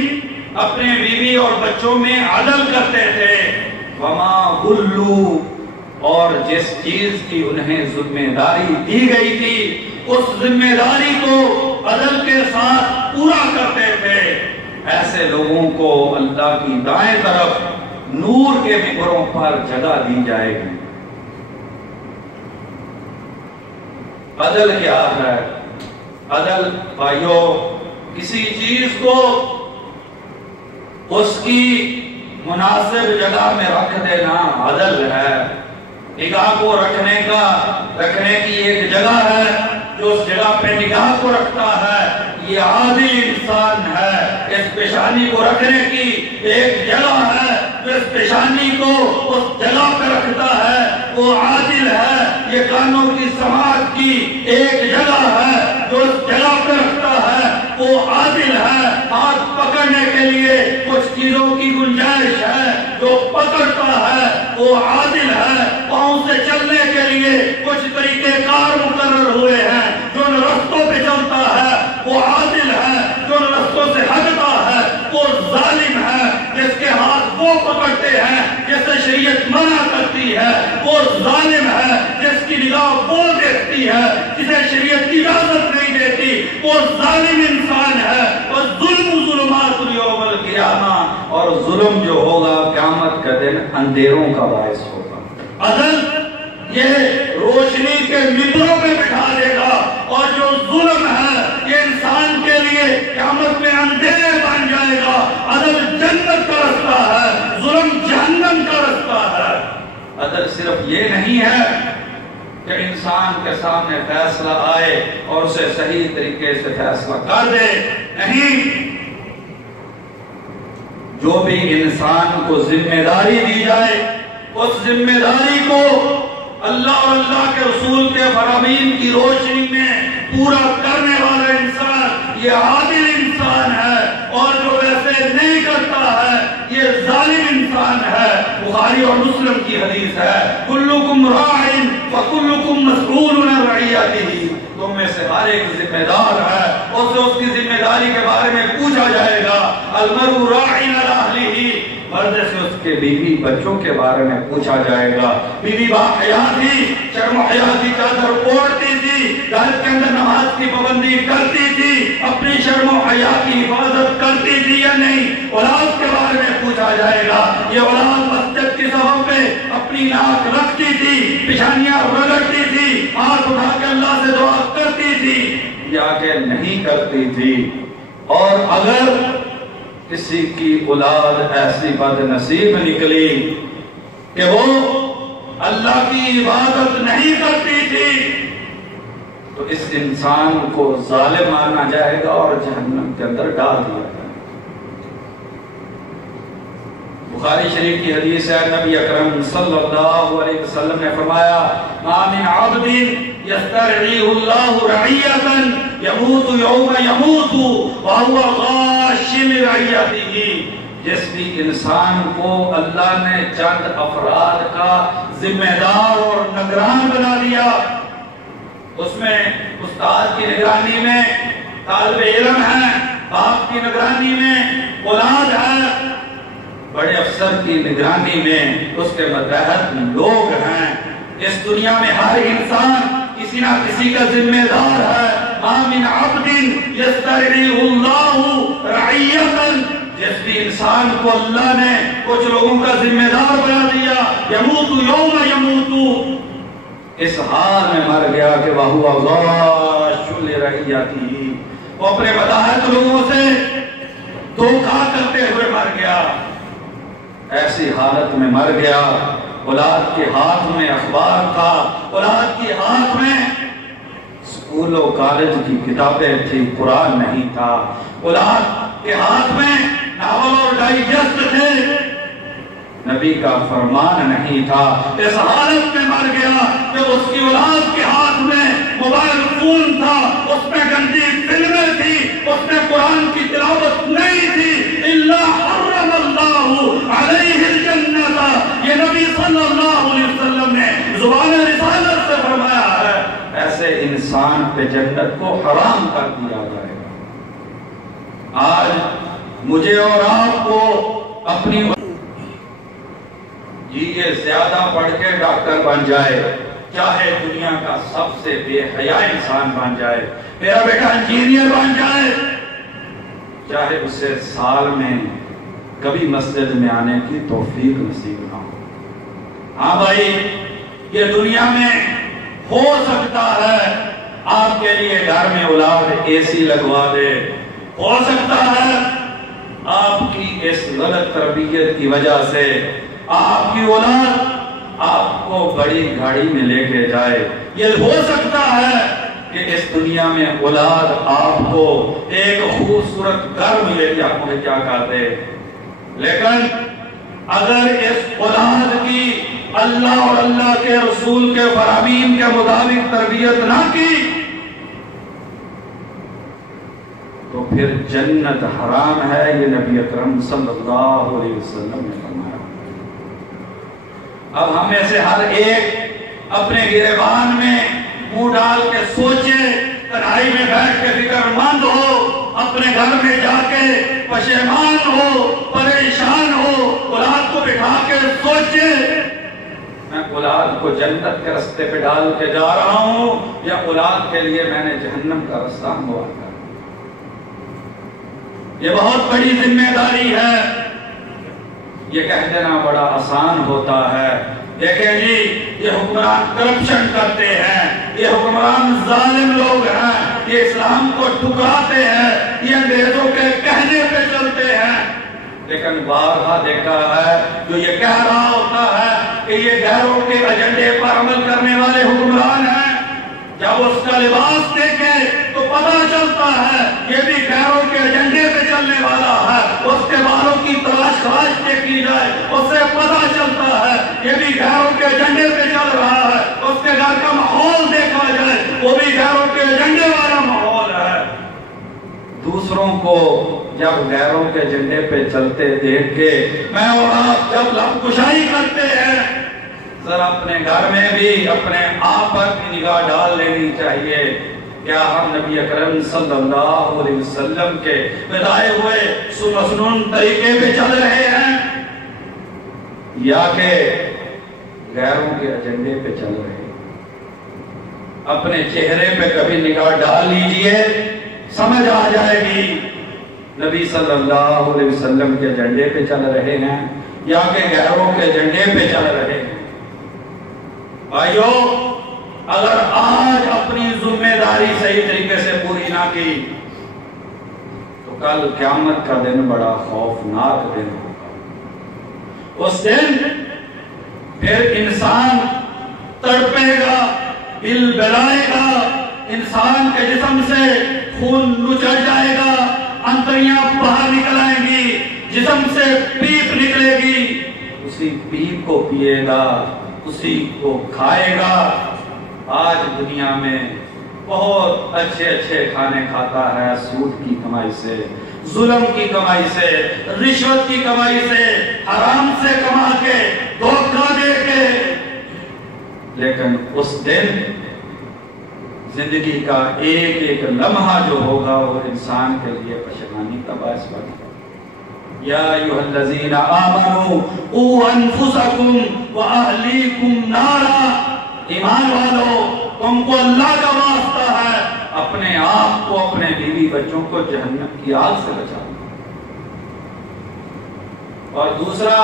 اپنے بیوی اور بچوں میں عدل کرتے تھے۔ وَمَا غُلُّوا، اور جس چیز کی انہیں ذمہ داری دی گئی تھی اس ذمہ داری کو عدل کے ساتھ پورا کرتے تھے۔ ایسے لوگوں کو اللہ کی دائیں طرف نور کے منبروں پر جگہ دی جائے گی۔ عدل کیا ہے؟ عدل بھائیو کسی چیز کو اس کی مناسب جگہ میں رکھ دینا عدل ہے۔ نگاہ کو رکھنے کی ایک جگہ ہے، جو اس جگہ پہ نگاہ کو رکھتا ہے یہ عادل انسان ہے۔ اس پیشانی کو رکھنے کی ایک جگہ ہے، جو اس پیشانی کو اس جگہ پہ رکھتا ہے وہ عادل ہے۔ یہ کانوں کی سماعت کی ایک جگہ ہے، جو اس جگہ پہ رکھتا ہے وہ عادل ہے۔ ہاتھ پکڑنے کے لیے کچھ چیزوں کی گنجائش ہے، جو پکڑتا ہے وہ عادل ہے۔ پاؤں سے چلنے کے لیے کچھ طریقے کار مقرر ہوئے ہیں، جو ان رستوں پہ چلتا ہے وہ عادل ہے۔ جو ان رستوں سے ہٹتا ہے وہ ظالم ہے۔ جس کے ہاتھ وہ پکڑتے ہیں جسے شریعت منع کرتی ہے وہ ظالم ہے۔ جس کی نگاہ وہ دیکھتی ہے جسے شریعت کی اجازت نہیں دیتی وہ ظالم انسان ہے۔ اور ظلم ظلمات یوم القیامہ، اور ظلم جو ہوگا قیامت کا دن اندھیروں کا باعث ہوگا۔ عدل یہ روشنی کے ممبروں پہ بٹھا دے گا، اور جو ظلم ہے یہ انسان کے لیے قیامت میں اندھیرے بن جائے گا۔ عدل جنت کا رستہ ہے، ظلم جہنم کا رستہ ہے۔ عدل صرف یہ نہیں ہے کہ انسان کے سامنے فیصلہ آئے اور اسے صحیح طریقے سے فیصلہ کر دے، نہیں، جو بھی انسان کو ذمہ داری دی جائے اس ذمہ داری کو اللہ اور اللہ کے رسول کے فرامین کی روشنی میں پورا کرنے والا انسان یہ عادل انسان ہے، اور جو ویسے نہیں کرتا ہے یہ ظالم انسان ہے۔ بخاری اور مسلم کی حدیث ہے، کلکم راع وکلکم مسئول عن رعیتہ، تم میں سے ہر ایک ذمہ دار ہے، اس کی ذمہ داری کے بارے میں پوچھا جائے گا۔ المرء راع علی اہلہ، مرد سے اس کے بیوی بچوں کے بارے میں پوچھا جائے گا۔ بیوی با حیا تھی، شرم و حیا کی چادر اوڑھتی تھی، گھر کے اندر نماز کی پابندی کرتی تھی، اپنی شرم و حیا کی حفاظت کرتی تھی یا نہیں۔ اولاد کے بارے میں پوچھا جائے گا، یہ اولاد مسجد کی صفوں پہ اپنی ناک رکھتی تھی، پیشانیاں رگڑتی تھی، ہاتھ اٹھا کے اللہ سے دعا کرتی تھی یا کہ نہیں کرتی تھی۔ اور اگر کسی کی اولاد ایسی بد نصیب نکلی کہ وہ اللہ کی عبادت نہیں کرتی تھی تو اس انسان کو ظالم مانا جائے گا اور جہنم کے اندر ڈال دیا جائے گا۔ بخاری شریف کی حدیث ہے، نبی اکرم صلی اللہ علیہ وسلم نے فرمایا، ما من عبد یسترعیہ اللہ رعیتا یموت یوم یموت وہو غاش لرعیتہ، جس بھی انسان کو اللہ نے چند افراد کا ذمہ دار اور نگران بنا دیا، اس میں استاد کی نگرانی میں طالب علم ہے، باپ کی نگرانی میں اولاد ہے، بڑے افسر کی نگرانی میں اس کے متحد لوگ ہیں۔ اس دنیا میں ہر انسان کسی نہ کسی کا ذمہ دار ہے۔ ما من عبد یسترعیہ اللہ رعیتا، جس بھی انسان کو اللہ نے کچھ لوگوں کا ذمہ دار بنا دیا، یموت یوم یموت، اس حال میں مر گیا کہ وہو غاش لرعیتہ، وہ اپنے متحد لوگوں سے دھوکہ کرتے ہوئے مر گیا، ایسی حالت میں مر گیا۔ اولاد کے ہاتھ میں اخبار تھا، اولاد کے ہاتھ میں اسکول و کالج کی کتابیں تھی، قرآن نہیں تھا، اولاد کے ہاتھ میں ناول اور ڈائجسٹ تھے، نبی کا فرمان نہیں تھا۔ اس حالت میں مر گیا کہ اس کی اولاد کے ہاتھ میں موبائل فون تھا، اس میں گندی فلمیں تھی، اس میں قرآن کی تلاوت نہیں تھی۔ الا حرم اللہ علیہ الجنت، یہ نبی صلی اللہ علیہ وسلم نے زبان رسالت سے فرمایا ہے، ایسے انسان پہ جنت کو حرام کر دیا جائے گا۔ آج مجھے اور آپ کو اپنی یہ زیادہ پڑھ کے ڈاکٹر بن جائے، چاہے دنیا کا سب سے بے حیا انسان بن جائے، میرا بیٹا انجینئر بن جائے، چاہے اسے سال میں کبھی مسجد میں آنے کی توفیق نصیب نہ ہو۔ ہاں بھائی، یہ دنیا میں ہو سکتا ہے آپ کے لیے گھر میں اولاد اے سی لگوا دے، ہو سکتا ہے آپ کی اس غلط تربیت کی وجہ سے آپ کی اولاد آپ کو بڑی گاڑی میں لے کے جائے. یہ ہو سکتا ہے کہ اس دنیا میں اولاد آپ کو ایک خوبصورت گھر ملے گی آپ کو کیا کہتے. لیکن اگر اس اولاد کی اللہ اور اللہ کے رسول کے فرامین کے مطابق تربیت نہ کی تو پھر جنت حرام ہے. یہ نبی اکرم صلی اللہ علیہ وسلم نے فرمایا. اب ہم میں سے ہر ایک اپنے گریبان میں منہ ڈال کے سوچے, تنہائی میں بیٹھ کے فکر مند ہو, اپنے گھر میں جا کے پشیمان ہو, پریشان ہو, اولاد کو بٹھا کے سوچے میں اولاد کو جنت کے راستے پہ ڈال کے جا رہا ہوں یا اولاد کے لیے میں نے جہنم کا راستہ ہموار کر. یہ بہت بڑی ذمہ داری ہے. یہ کہہ دینا بڑا آسان ہوتا ہے. دیکھیں جی, یہ حکمران کرپشن کرتے ہیں, یہ حکمران ظالم لوگ ہیں, یہ اسلام کو ٹھکراتے ہیں, یہ انگریزوں کے کہنے پہ چلتے ہیں. لیکن بارہا دیکھا ہے جو یہ کہہ رہا ہوتا ہے کہ یہ غیروں کے ایجنڈے پر عمل کرنے والے حکمران ہیں, جب اس کا لباس دیکھے تو پتہ چلتا ہے یہ بھی غیروں کے ایجنڈے پہ چلنے والا ہے. اس کے بالوں کی تلاش کی جائے اس سے پتہ چلتا ہے یہ بھی غیروں کے ایجنڈے پہ چل رہا ہے. اس کے گھر کا ماحول دیکھا جائے وہ بھی غیروں کے ایجنڈے والا ماحول ہے. دوسروں کو جب غیروں کے ایجنڈے پہ چلتے دیکھ کے میں اور آپ جب لب کشائی کرتے ہیں, ذرا اپنے گھر میں بھی اپنے آپ پر بھی نگاہ ڈال لینی چاہیے. کیا ہم نبی اکرم صلی اللہ علیہ وسلم کے بتائے ہوئے مسنون طریقے پہ چل رہے ہیں یا کہ غیروں کے ایجنڈے پہ چل رہے ہیں؟ اپنے چہرے پہ کبھی نگاہ ڈال لیجئے, سمجھ آ جائے گی نبی صلی اللہ علیہ وسلم کے ایجنڈے پہ چل رہے ہیں یا کہ غیروں کے ایجنڈے پہ چل رہے ہیں. بھائیو, اگر آج اپنی ذمہ داری صحیح طریقے سے پوری نہ کی تو کل قیامت کا دن بڑا خوفناک دن ہوگا. اس دن پھر انسان تڑپے گا, بل بلائے گا, انسان کے جسم سے خون نچڑ جائے گا, انتڑیاں باہر نکل آئیں گی, جسم سے پیپ نکلے گی, اسی پیپ کو پیے گا, اسی کو کھائے گا. آج دنیا میں بہت اچھے اچھے کھانے کھاتا ہے سود کی کمائی سے, ظلم کی کمائی سے, رشوت کی کمائی سے, حرام سے کما کے, دھوکہ دے کے. لیکن اس دن زندگی کا ایک ایک لمحہ جو ہوگا وہ انسان کے لیے پشیمانی کا باعث بنے. یا ایھا الذین آمنوا قوا انفسکم واہلیکم نارا, ایمان والو تم کو اللہ کا واسطہ ہے اپنے آپ کو, اپنے بیوی بچوں کو جہنم کی آگ سے بچاؤ. اور دوسرا,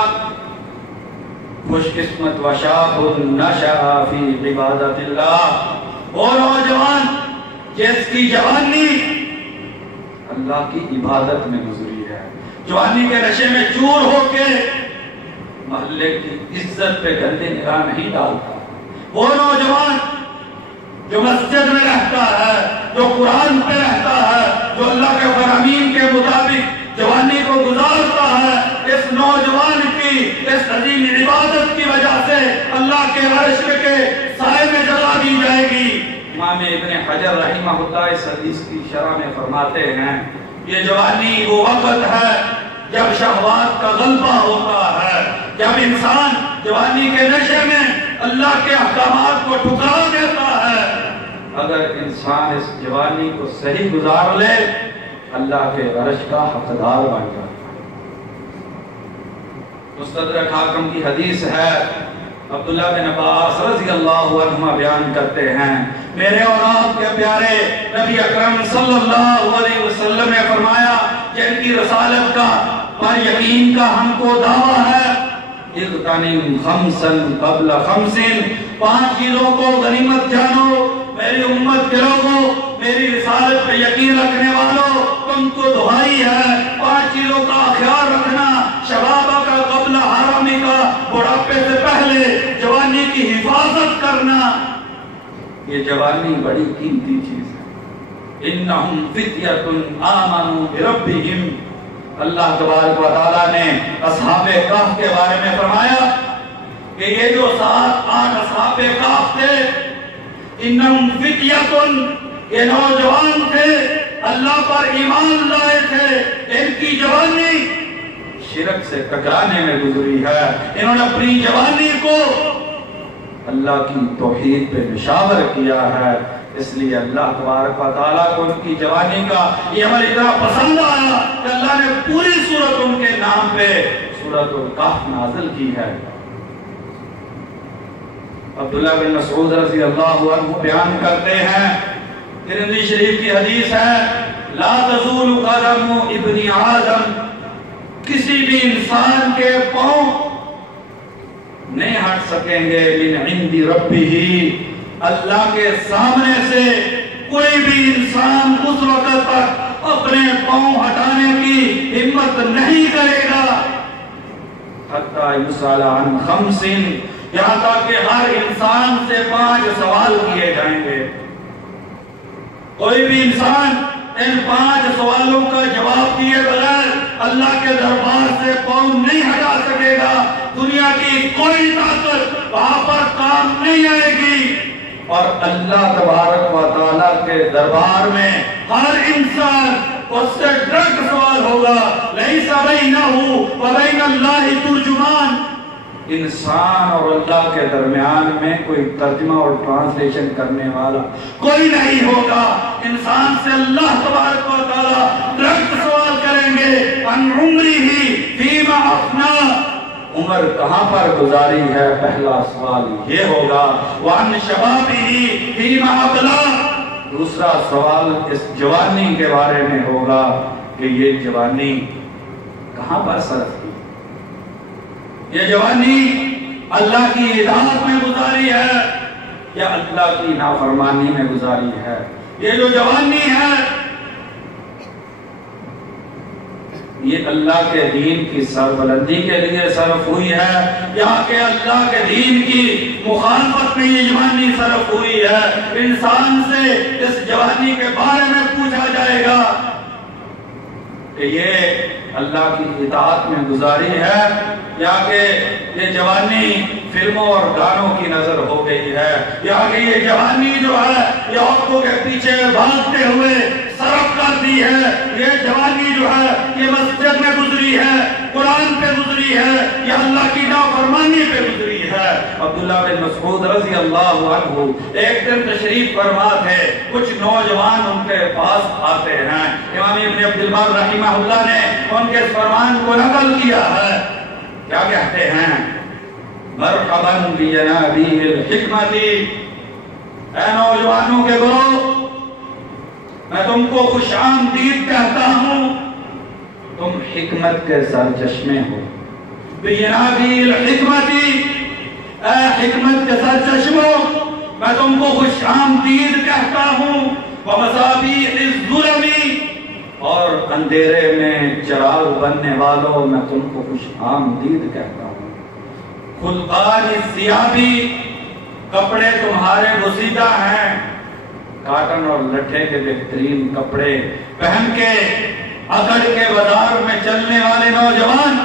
خوش قسمت وشاب نشأ فی عبادت اللہ, وہ نوجوان جس کی جوانی اللہ کی عبادت میں گزری ہے, جوانی کے نشے میں چور ہو کے محلے کی عزت پہ گندے نگاہ نہیں ڈالتا. وہ نوجوان جو مسجد میں رہتا ہے, جو قرآن پہ رہتا ہے, جو اللہ کے فرامین کے مطابق جوانی کو گزارتا ہے, اس نوجوان کی اس عظیم عبادت کی وجہ سے اللہ کے عرش کے سائے میں جگہ دی جائے گی. امام ابن حجر رحمہ اللہ اس حدیث کی شرح میں فرماتے ہیں یہ جوانی وہ وقت ہے جب شہوات کا غلبہ ہوتا ہے, جب انسان جوانی کے نشے میں اللہ کے احکامات کو ٹھکرا دیتا ہے. اگر انسان اس جوانی کو صحیح گزار لے اللہ کے عرش کا حقدار بن جاتا ہے. مستدرک حاکم کی حدیث ہے, عبداللہ بن عباس رضی اللہ عنہما بیان کرتے ہیں میرے اور آپ کے پیارے نبی اکرم صلی اللہ علیہ وسلم نے فرمایا جن کی رسالت کا پر یقین کا ہم کو دعویٰ ہے, اغتنم خمسا قبل خمس, 5 چیزوں کو غنیمت جانو. میری امت کے لوگوں, میری رسالت پہ یقین رکھنے والوں, تم کو دہائی ہے 5 چیزوں کا خیال رکھنا، شبابہ کا قبل حرامی کا، بڑھاپے سے پہلے جوانی کی حفاظت کرنا. یہ جوانی بڑی قیمتی چیز ہے. انہم فتیۃ آمنوا بربہم. اللہ تبارک و تعالیٰ نے اصحاب کہف کے بارے میں فرمایا کہ یہ جو 7-8 اصحاب کہف تھے، انہم فتیۃ، یہ نوجوان تھے، اللہ پر ایمان لائے تھے. ان کی جوانی شرک سے ٹکرانے میں گزری ہے. انہوں نے اپنی جوانی کو اللہ کی توحید پہ نشاور کیا ہے. اس لیے اللہ تبارک و تعالیٰ کو ان کی جوانی کا یہ عمل اتنا پسند آیا کہ اللہ نے پوری سورت ان کے نام پہ سورۃ الکہف نازل کی ہے. عبداللہ بن مسعود رضی اللہ عنہ بیان کرتے ہیں، ترمذی شریف کی حدیث ہے، لا تزول قدم ابن آدم، کسی بھی انسان کے پاؤں نہیں ہٹ سکیں گے من عند ربہ، اللہ کے سامنے سے کوئی بھی انسان اس وقت تک اپنے پاؤں ہٹانے کی ہمت نہیں کرے گا حتی یسأل عن 5، یہاں تک کہ ہر انسان سے 5 سوال کیے جائیں گے. کوئی بھی انسان ان 5 سوالوں کا جواب دیے بغیر اللہ کے دربار سے پاؤں نہیں ہٹا سکے گا. دنیا کی کوئی طاقت وہاں پر کام نہیں آئے گی. اور اللہ تبارک و تعالیٰ کے دربار میں ہر انسان اس سے ڈائریکٹ سوال ہوگا، لیس بینہ وبین اللہ ترجمان. انسان اور اللہ کے درمیان میں کوئی ترجمہ اور ٹرانسلیشن کرنے والا کوئی نہیں ہوگا. انسان سے اللہ تبارک و تعالیٰ ڈائریکٹ سوال کریں گے، عن عمرہ فیما افنا، عمر کہاں پر گزاری ہے، پہلا سوال یہ ہوگا. وعن شبابہ فیما ابلا، دوسرا سوال اس جوانی کے بارے میں ہوگا کہ یہ جوانی کہاں پر صرف کی، یہ جوانی اللہ کی اطاعت میں گزاری ہے یا اللہ کی نافرمانی میں گزاری ہے. یہ جو جوانی ہے یہ اللہ کے دین کی سربلندی کے لیے صرف ہوئی ہے یا کہ اللہ کے دین کی مخالفت میں یہ جوانی صرف ہوئی ہے. انسان سے اس جوانی کے بارے میں پوچھا جائے گا کہ یہ اللہ کی اطاعت میں گزاری ہے یا کہ یہ جوانی فلموں اور گانوں کی نظر ہو گئی ہے، یا کہ یہ جوانی جو ہے یہ عورتوں کے پیچھے بھاگتے ہوئے صرف کر دی ہے. یہ جوانی جو ہے یہ مسجد میں گزری ہے، قرآن پہ گزری ہے یا اللہ کی نافرمانی پہ گزری ہے. عبداللہ بن مسعود رضی اللہ عنہ ایک دن تشریف فرما تھے، کچھ نوجوان ان کے پاس آتے ہیں. امام ابن عبد البر رحمہ اللہ نے ان کے فرمان کو نقل کیا ہے. کیا کہتے ہیں؟ مرحبا بجنابی الحکمتی، اے نوجوانوں کے گروہ، میں تم کو خوش آمدید کہتا ہوں، تم حکمت کے سرچشمے ہو. بجنابی الحکمتی، اے حکمت کے سرچشموں، میں تم کو خوش آمدید کہتا ہوں. ومصابیح الظلم، اور اندھیرے میں چراغ بننے والوں میں تم کو خوش آمدید کہتا ہوں. خلقان الثیابی، کپڑے تمہارے بسیدہ ہیں، کاٹن اور لٹھے کے بہترین کپڑے پہن کے اکڑ کے بازار میں چلنے والے نوجوان.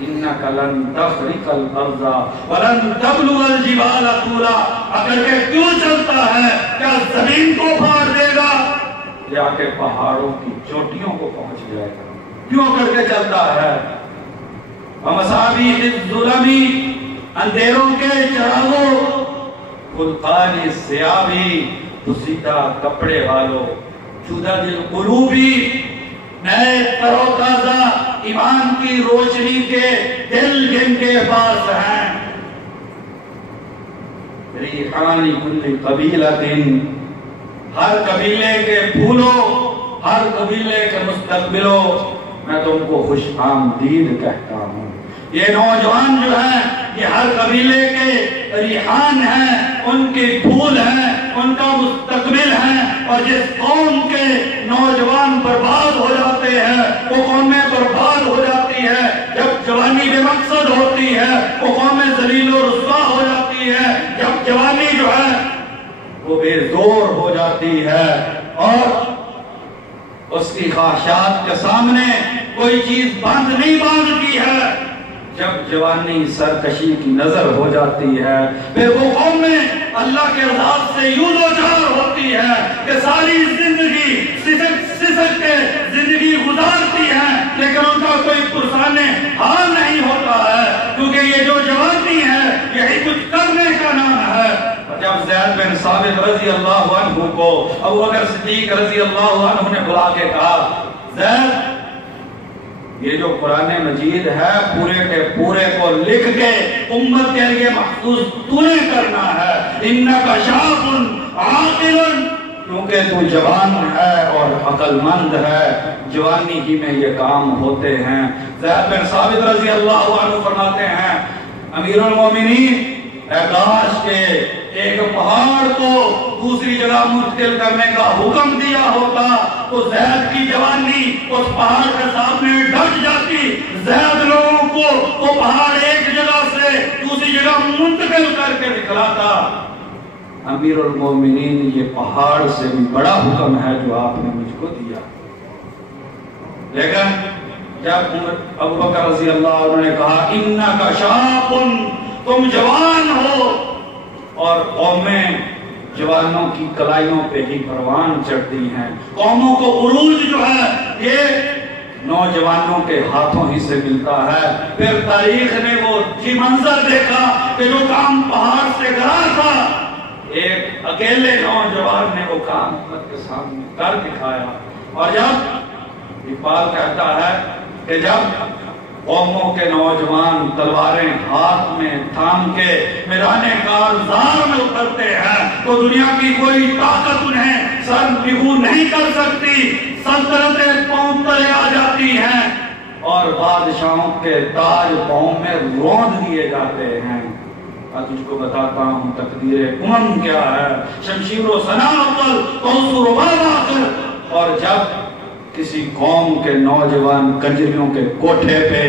انک لن تخرق الارض ولن تبلغ الجبال طولا، اکڑ کے کیوں چلتا ہے؟ کیا زمین کو پھاڑ دے گا یا کہ پہاڑوں کی چوٹیوں کو پہنچ جائے گا؟ کیوں اکڑ کے چلتا ہے؟ ومصابیح الظلم، اندھیروں کے چراغوں. خلقان الثیابی، بسیدہ کپڑے والوں. جدد القلوبی، نئے تر و تازہ ایمان کی روشنی کے دل جن کے پاس ہیں. ریحان کل قبیلۃ، ہر قبیلے کے پھولوں، ہر قبیلے کے مستقبلوں، میں تم کو خوش آمدید کہتا ہوں. یہ نوجوان جو ہیں یہ ہر قبیلے کے ریحان ہیں، ان کے پھول ہیں، ان کا مستقبل ہیں. اور جس قوم کے نوجوان برباد ہو جاتے ہیں وہ قومیں برباد ہو جاتی ہے، جب جوانی بے مقصد ہوتی ہے وہ قومیں ذلیل و رسوا ہو جاتی ہے، جب جوانی جو ہے وہ بے زور ہو جاتی ہے اور اس کی خواہشات کے سامنے کوئی چیز بند نہیں باندھتی ہے، جب جوانی سرکشی کی نظر ہو جاتی ہے پھر وہ قومیں اللہ کے عذاب سے یوں دوچار ہوتی ہے کہ ساری زندگی سسک کے زندگی گزارتی ہے لیکن ان کا کوئی پرسان حال نہیں ہوتا ہے، کیونکہ یہ جو جوانی ہے یہی کچھ کرنے کا نام ہے۔ جب زید بن ثابت رضی اللہ عنہ کو ابو بکر صدیق رضی اللہ عنہ نے بلا کے کہا، زید یہ جو قرآن مجید ہے پورے کے پورے کو لکھ کے امت کے لیے محفوظ تو نے کرنا ہے، انکا شاب عاقل، کیونکہ تو جوان ہے اور عقل مند ہے، جوانی ہی میں یہ کام ہوتے ہیں۔ زید بن ثابت رضی اللہ عنہ فرماتے ہیں، امیر المومنین اے کاش کے ایک پہاڑ کو دوسری جگہ منتقل کرنے کا حکم دیا ہوتا تو زید کی جوانی اس پہاڑ کے سامنے ڈٹ جاتی، زید لوگوں کو وہ پہاڑ ایک جگہ سے دوسری جگہ منتقل کر کے دکھلاتا۔ امیر المومنین یہ پہاڑ سے بھی بڑا حکم ہے جو آپ نے مجھ کو دیا، لیکن جب ابو بکر رضی اللہ عنہ نے کہا انکا شاب، تم جوان ہو، اور قومیں جوانوں کی کلائیوں پہ ہی پروان چڑھتی ہیں، قوموں کو عروج جو ہے یہ نوجوانوں کے ہاتھوں ہی سے ملتا ہے۔ پھر تاریخ نے وہ جی منظر دیکھا کہ جو کام پہاڑ سے گرا تھا ایک اکیلے نوجوان نے وہ کام امت کے سامنے کر دکھایا، اور جب اقبال کہتا ہے کہ جب قوموں کے نوجوان تلواریں ہاتھ میں تھام کے میدان کارزار میں اترتے ہیں تو دنیا کی کوئی طاقت انہیں سر نگو نہیں کر سکتی، سلطنتیں پاؤں تلے آ جاتی ہیں اور بادشاہوں کے تاج پاؤں میں روند دیے جاتے ہیں۔ آج تجھ کو بتاتا ہوں تقدیر امم کیا ہے، شمشیر و سنا اول کوثر و باب آخر، اور جب کسی قوم کے نوجوان کنجریوں کے کوٹھے پہ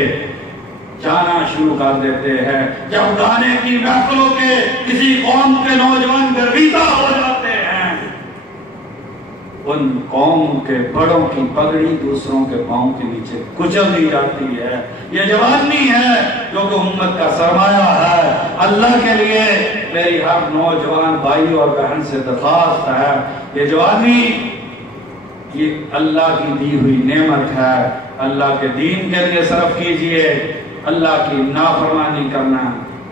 جانا شروع کر دیتے ہیں، جب گانے کی محفلوں کے کسی قوم کے نوجوان گرویدہ ہو جاتے ہیں، ان قوم کے بڑوں کی پگڑی دوسروں کے پاؤں کے نیچے کچل دی جاتی ہے۔ یہ جوانی ہے جو کہ امت کا سرمایہ ہے۔ اللہ کے لیے میری ہر نوجوان بھائی اور بہن سے درخواست ہے، یہ جوانی یہ اللہ کی دی ہوئی نعمت ہے، اللہ کے دین کے لیے صرف کیجئے، اللہ کی نافرمانی کرنا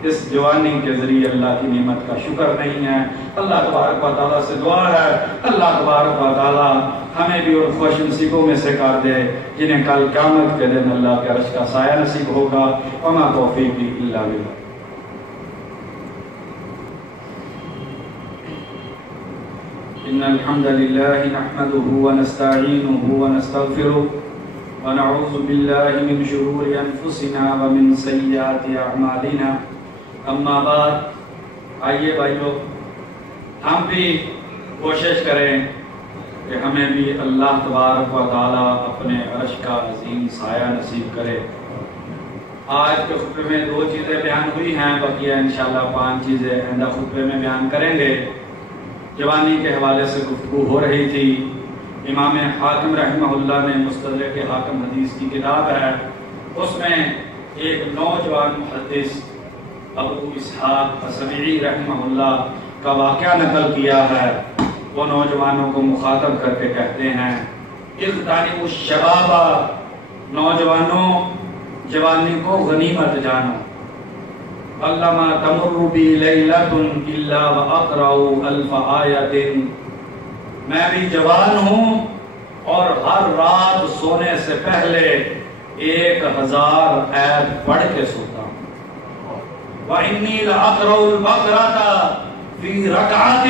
اس جوانی کے ذریعے اللہ کی نعمت کا شکر نہیں ہے۔ اللہ تبارک و تعالیٰ سے دعا ہے اللہ تبارک و تعالیٰ ہمیں بھی اور خوش نصیبوں میں سے کر دے جنہیں کل قیامت کے دن اللہ کے عرش کا سایہ نصیب ہوگا۔ وما توفیقی الا باللہ۔ إن الحمد لله نحمده ونستعينه ونستغفره ونعوذ بالله من شرور أنفسنا ومن سيئات أعمالنا اما بعد آئیے بھائیو ہم بھی کوشش کریں کہ ہمیں بھی اللہ تبارک و تعالیٰ اپنے عرش کا عظیم سایہ نصیب کرے۔ آج کے خطبے میں 2 چیزیں بیان ہوئی ہیں، بقیہ انشاءاللہ 5 چیزیں آئندہ خطبے میں بیان کریں گے۔ جوانی کے حوالے سے گفتگو ہو رہی تھی، امام حاکم رحمہ اللہ نے مستدرک حاکم حدیث کی کتاب ہے، اس میں ایک نوجوان محدث ابو اسحاق السبیعی رحمہ اللہ کا واقعہ نقل کیا ہے۔ وہ نوجوانوں کو مخاطب کر کے کہتے ہیں اغتنموا الشباب، نوجوانوں جوانی کو غنیمت جانو۔ علما تمر بی لیلۃ الا واقرأ الف آیۃ، میں بھی جوان ہوں اور ہر رات سونے سے پہلے 1000 آیت پڑھ کے سوتا ہوں۔ وانی لاقرأ البقرۃ فی رکعۃ،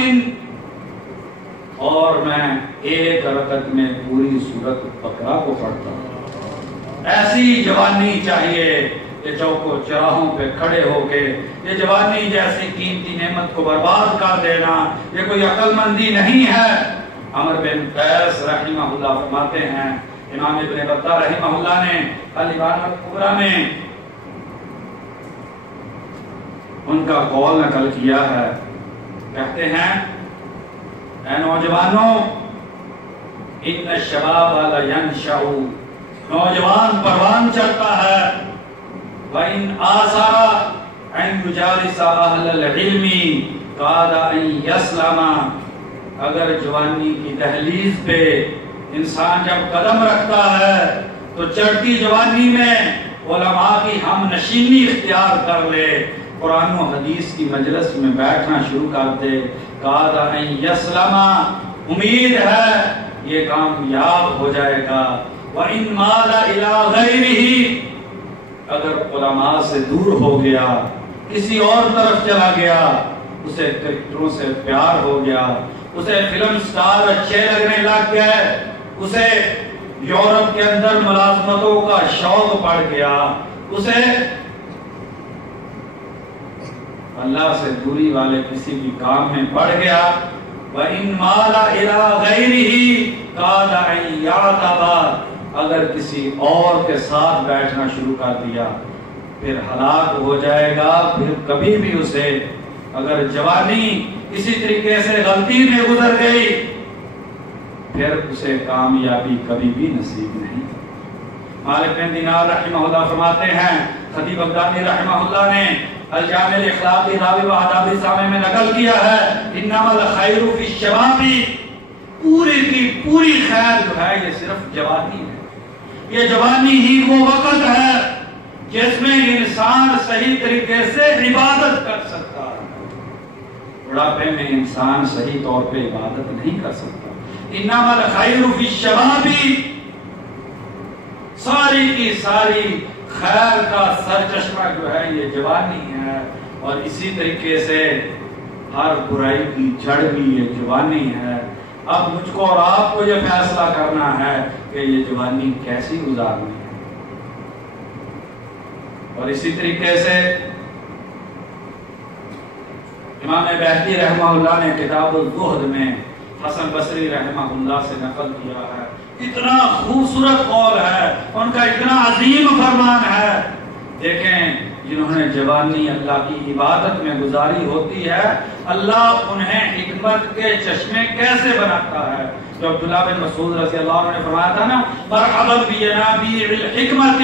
اور میں 1 رکعت میں پوری سورۃ بقرہ کو پڑھتا ہوں۔ ایسی جوانی چاہیے یہ چوکوں چراہوں پہ کھڑے ہو کے یہ جوانی جیسی قیمتی نعمت کو برباد کر دینا یہ کوئی عقل مندی نہیں ہے۔ عمر بن قیس رحمہ اللہ فرماتے ہیں امام ابن بطہ رحمہ اللہ نے الابانہ الکبریٰ میں ان کا قول نقل کیا ہے، کہتے ہیں اے نوجوانوں، ان الشباب لینشأ، نوجوان پروان چڑھتا ہے، وَإِنْ آثَرَ أَنْ يُجَالِسَ أَهْلَ الْعِلْمِ قَادَ أَنْ يَسْلَمَ، اگر جوانی کی دہلیز پہ انسان جب قدم رکھتا ہے تو چڑھتی جوانی میں علماء کی ہم نشینی اختیار کر لے، قرآن و حدیث کی مجلس میں بیٹھنا شروع کر دے، قَادَ أَنْ يَسْلَمَ، امید ہے یہ کامیاب ہو جائے گا، وَإِنْ مَالَ إِلَىٰ غَيْرِهِ، اگر علماء سے دور ہو گیا، کسی اور طرف چلا گیا، اسے کرکٹروں سے پیار ہو گیا، اسے فلم سٹار اچھے لگنے لگ گئے، اسے یورپ کے اندر ملازمتوں کا شوق پڑ گیا، اسے اللہ سے دوری والے کسی بھی کام میں پڑ گیا، وَإِنْ مَالَ إِلَىٰ غَيْرِهِ قَادَ أَنْ يَعْتَبَ، اگر کسی اور کے ساتھ بیٹھنا شروع کر دیا پھر ہلاک ہو جائے گا، پھر کبھی بھی اسے اگر جوانی کسی طریقے سے غلطی میں گزر گئی پھر اسے کامیابی کبھی بھی نصیب نہیں۔ مالک بن دینار رحمہ اللہ فرماتے ہیں، خطیب بغدادی رحمہ اللہ نے الجامع الاخلاق راوی و آداب السامع میں نقل کیا ہے، انما الخیر فی الشباب، پوری کی پوری خیر جو ہے یہ صرف جوانی ہے، یہ جوانی ہی وہ وقت ہے جس میں انسان صحیح طریقے سے عبادت کر سکتا ہے، بڑھاپے میں انسان صحیح طور پہ عبادت نہیں کر سکتا۔ انما الخیر فی الشباب، ساری کی ساری خیر کا سرچشمہ جو ہے یہ جوانی ہے، اور اسی طریقے سے ہر برائی کی جڑ بھی یہ جوانی ہے۔ اب مجھ کو اور آپ کو یہ فیصلہ کرنا ہے کہ یہ جوانی کیسی گزارنی ہے، اور اسی طریقے سے امام بہقی رحمہ اللہ نے کتاب الزہد میں حسن بصری رحمہ اللہ سے نقل کیا ہے، اتنا خوبصورت قول ہے، ان کا اتنا عظیم فرمان ہے۔ دیکھیں جنہوں نے جوانی اللہ کی عبادت میں گزاری ہوتی ہے، اللہ انہیں حکمت کے چشمے کیسے بناتا ہے۔ جو عبداللہ بن مسعود رضی اللہ عنہ نے فرمایا تھا نا، مرحبا بینابیع الحکمت،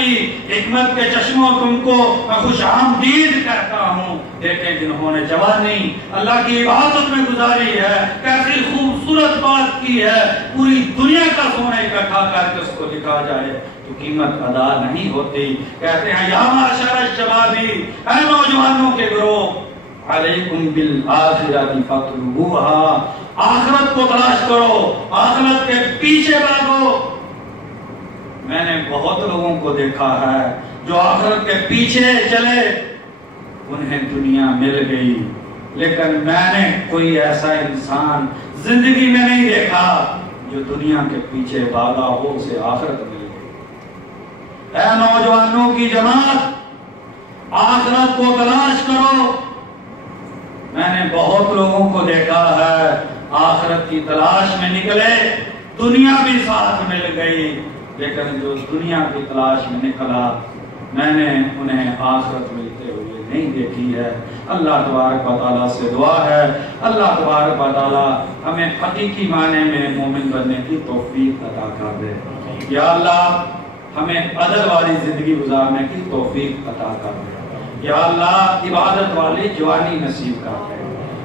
حکمت کے چشموں تم کو میں خوش آمدید کہتا ہوں۔ دیکھیں جنہوں نے جوانی اللہ کی عبادت میں گزاری ہے، کیسی خوبصورت بات کی ہے، پوری دنیا کا سونا اکٹھا کر کے اس کو لکھا جائے تو قیمت ادا نہیں ہوتی۔ کہتے ہیں یا معشر الشباب، اے نوجوانوں کے گروہ، علیکم بالآخرۃ فاطلبوها، آخرت کو تلاش کرو، آخرت کے پیچھے بھاگو۔ میں نے بہت لوگوں کو دیکھا ہے جو آخرت کے پیچھے چلے، انہیں دنیا مل گئی، لیکن میں نے کوئی ایسا انسان زندگی میں نہیں دیکھا جو دنیا کے پیچھے بھاگا ہو اسے آخرت مل گئی۔ اے نوجوانوں کی جماعت، آخرت کو تلاش کرو۔ میں نے بہت لوگوں کو دیکھا ہے آخرت کی تلاش میں نکلے، دنیا بھی ساتھ مل گئی، لیکن جو دنیا کی تلاش میں نکلا میں نے انہیں آخرت ملتے ہوئے نہیں دیکھی ہے۔ اللہ تبارک و تعالیٰ سے دعا ہے، اللہ تبارک و تعالیٰ ہمیں حقیقی معنی میں مومن بننے کی توفیق عطا کر دے۔ یا اللہ ہمیں عدل والی زندگی گزارنے کی توفیق عطا کر دے۔ یا اللہ عبادت والی جوانی نصیب کر دے۔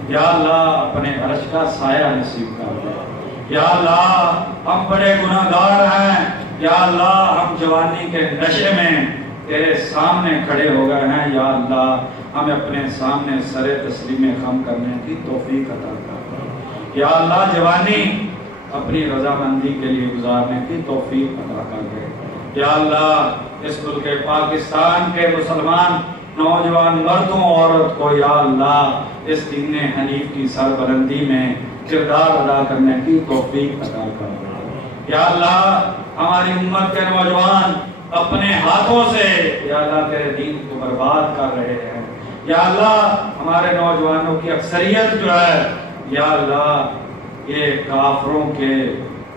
یا اللہ اپنے عرش کا سایہ نصیب کر دے۔ یا اللہ ہم بڑے گناہگار ہیں، یا اللہ ہم جوانی کے نشے میں تیرے سامنے کھڑے ہو گئے ہیں، یا اللہ ہمیں اپنے سامنے سر تسلیم خم کرنے کی توفیق عطا کر۔ یا اللہ جوانی اپنی رضامندی کے لیے گزارنے کی توفیق عطا کر دے۔ یا اللہ اس ملک پاکستان کے مسلمان نوجوان مردوں عورت کو یا اللہ اس دین حنیف کی سربلندی میں کردار ادا کرنے کی توفیق عطا کر۔ یا اللہ ہماری امت کے نوجوان اپنے ہاتھوں سے یا اللہ تیرے دین کو برباد کر رہے ہیں، یا اللہ ہمارے نوجوانوں کی اکثریت جو ہے یا اللہ یہ کافروں کے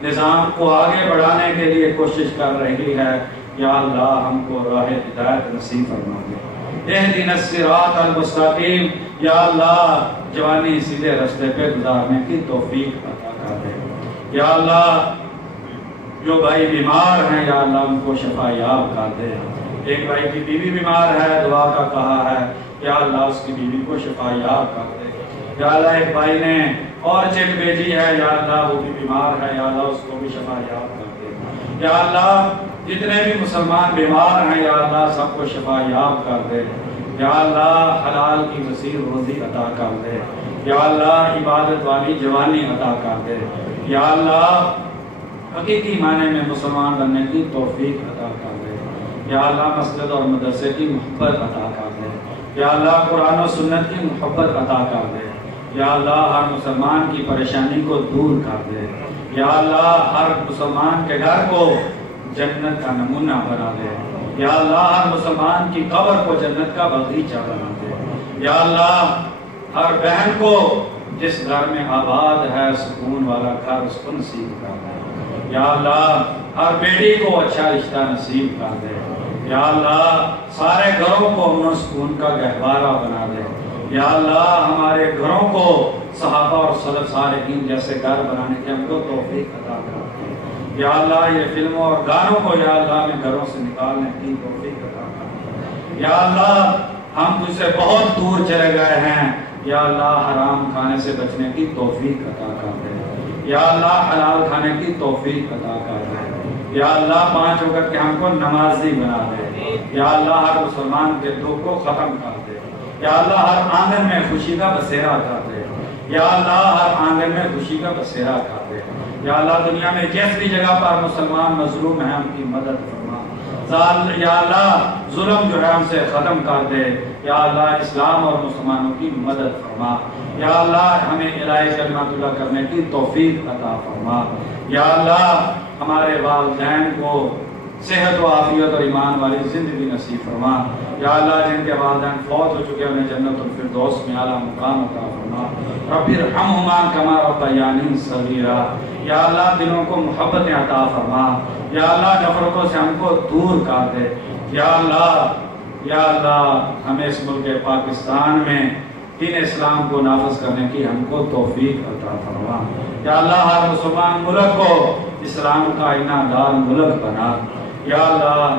نظام کو آگے بڑھانے کے لیے کوشش کر رہی ہے، یا اللہ ہم کو راہ ہدایت نصیب فرما دے۔ اہدنا الصراط المستقیم، یا اللہ جوانی سیدھے راستے پہ گزارنے کی توفیق عطا کر دے۔ یا اللہ جو بھائی بیمار ہیں یا اللہ ان کو شفا یاب کر دے۔ ایک بھائی کی بیوی بیمار ہے، دعا کا کہا ہے، یا اللہ اس کی بیوی کو شفا یاب کر دے۔ یا اللہ ایک بھائی نے اور چیک بھیجی ہے، یا اللہ وہ بھی بیمار ہے، یا اللہ اس کو بھی شفا یاب کر دے۔ یا اللہ جتنے بھی مسلمان بیمار ہیں یا اللہ سب کو شفا یاب کر دے۔ یا اللہ حلال کی وسیع روزی عطا کر دے۔ یا اللہ عبادت والی جوانی عطا کر دے۔ یا اللہ حقیقی معنی میں مسلمان بننے کی توفیق عطا کر دے۔ یا اللہ مسجد اور مدرسے کی محبت عطا کر دے۔ یا اللہ قرآن و سنت کی محبت عطا کر دے۔ یا اللہ ہر مسلمان کی پریشانی کو دور کر دے۔ یا اللہ ہر مسلمان کے گھر کو جنت کا نمونہ بنا دے۔ یا اللہ ہر مسلمان کی قبر کو جنت کا باغیچہ بنا دے۔ یا اللہ ہر بہن کو جس گھر میں آباد ہے سکون والا گھر اس کو نصیب کر دے۔ یا اللہ ہر بیٹی کو اچھا رشتہ نصیب کر دے۔ یا اللہ سارے گھروں کو امن و سکون کا گہوارہ بنا دے۔ یا اللہ ہمارے گھروں کو صحابہ اور سلف صالحین جیسے گھر بنانے کی ہم کو توفیق عطا کر دے۔ یا اللہ یہ فلموں اور گانوں کو یا اللہ ہمیں گھروں سے نکالنے کی توفیق عطا کر دے۔ یا اللہ ہم تجھ سے بہت دور چلے گئے ہیں، یا اللہ حرام کھانے سے بچنے کی توفیق عطا کر دے۔ یا اللہ حلال کھانے کی توفیق عطا کر دے۔ یا اللہ 5 وقت کے ہم کو نمازی بنا دے۔ یا اللہ ہر مسلمان کے دکھ کو ختم کر دے۔ یا اللہ ہر آنگن میں خوشی کا بسیرا کر دے۔ یا اللہ ہر آنگن میں خوشی کا بسیرا کر دے۔ یا اللہ دنیا میں جس بھی جگہ پر مسلمان مظلوم ہیں ان کی مدد فرما۔ یا اللہ ظلم جو ہے ہم سے ختم کر دے۔ یا اللہ اسلام اور مسلمانوں کی مدد فرما۔ یا اللہ ہمیں الہی کلمۃ اللہ کرنے کی توفیق عطا فرما۔ یا اللہ ہمارے والدین کو صحت و عافیت اور ایمان والی زندگی نصیب فرما۔ یا اللہ جن کے والدین فوت ہو چکے انہیں جنت الفردوس میں اعلیٰ مقام عطا فرما۔ رب ارحمہما کما ربیانی صغیرا۔ یا اللہ دلوں کو محبت عطا فرما۔ یا اللہ نفرتوں سے ہم کو دور کر دے۔ یا اللہ ہمیں اس ملک پاکستان میں دین اسلام کو نافذ کرنے کی ہم کو توفیق عطا فرما۔ یا اللہ ہر مسلمان ملک کو اسلام کا آئینہ دار ملک بنا۔ یا اللہ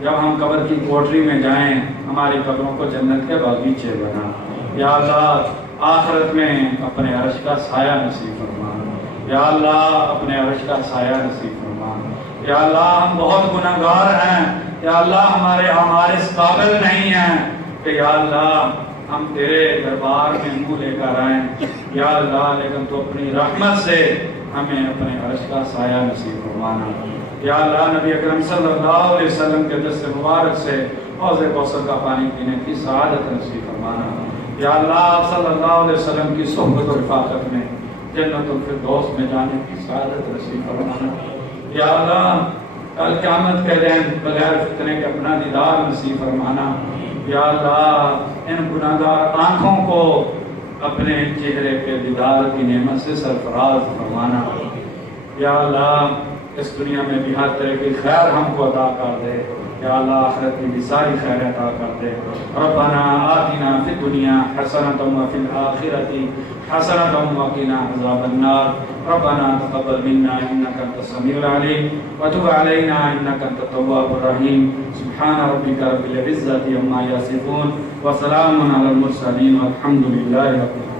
جب ہم قبر کی کوٹری میں جائیں ہماری قبروں کو جنت کے باغیچے بنا۔ یا اللہ آخرت میں اپنے عرش کا سایہ نصیب فرما۔ یا اللہ اپنے عرش کا سایہ نصیب فرما۔ یا اللہ ہم بہت گنہگار ہیں، یا اللہ ہمارے اعمال اس قابل نہیں ہیں کہ یا اللہ ہم تیرے دربار میں منہ لے کر آئیں۔ یا اللہ لیکن تو اپنی رحمت سے ہمیں اپنے عرش کا سایہ نصیب فرمانا۔ یا اللہ نبی اکرم صلی اللہ علیہ وسلم کے دست مبارک سے حوض کوثر کا پانی پینے کی سعادت نصیب فرمانا۔ یا اللہ آپ صلی اللہ علیہ وسلم کی صحبت و رفاقت میں جنت الفردوس میں جانے کی سعادت نصیب فرمانا۔ یا اللہ کل قیامت کے دن بغیر فتنے کے اپنا دیدار نصیب فرمانا۔ یا اللہ ان گناہگار آنکھوں کو اپنے چہرے کے دیدار کی نعمت سے سرفراز فرمانا۔ یا اللہ اس دنیا میں بھی ہر طرح کی خیر ہم کو عطا کر دے۔ یا اللہ آخرت میں بھی ساری خیر عطا کر دے۔ ربنا آتنا فی الدنیا حسنۃ وفی الآخرۃ حسنۃ وقنا عذاب النار۔ ربنا تقبل منا انک انت السمیع العلیم وتب علینا انک انت التواب الرحیم۔ سبحان ربک رب العزۃ عما یصفون وسلام علی المرسلین والحمد للہ رب العالمین۔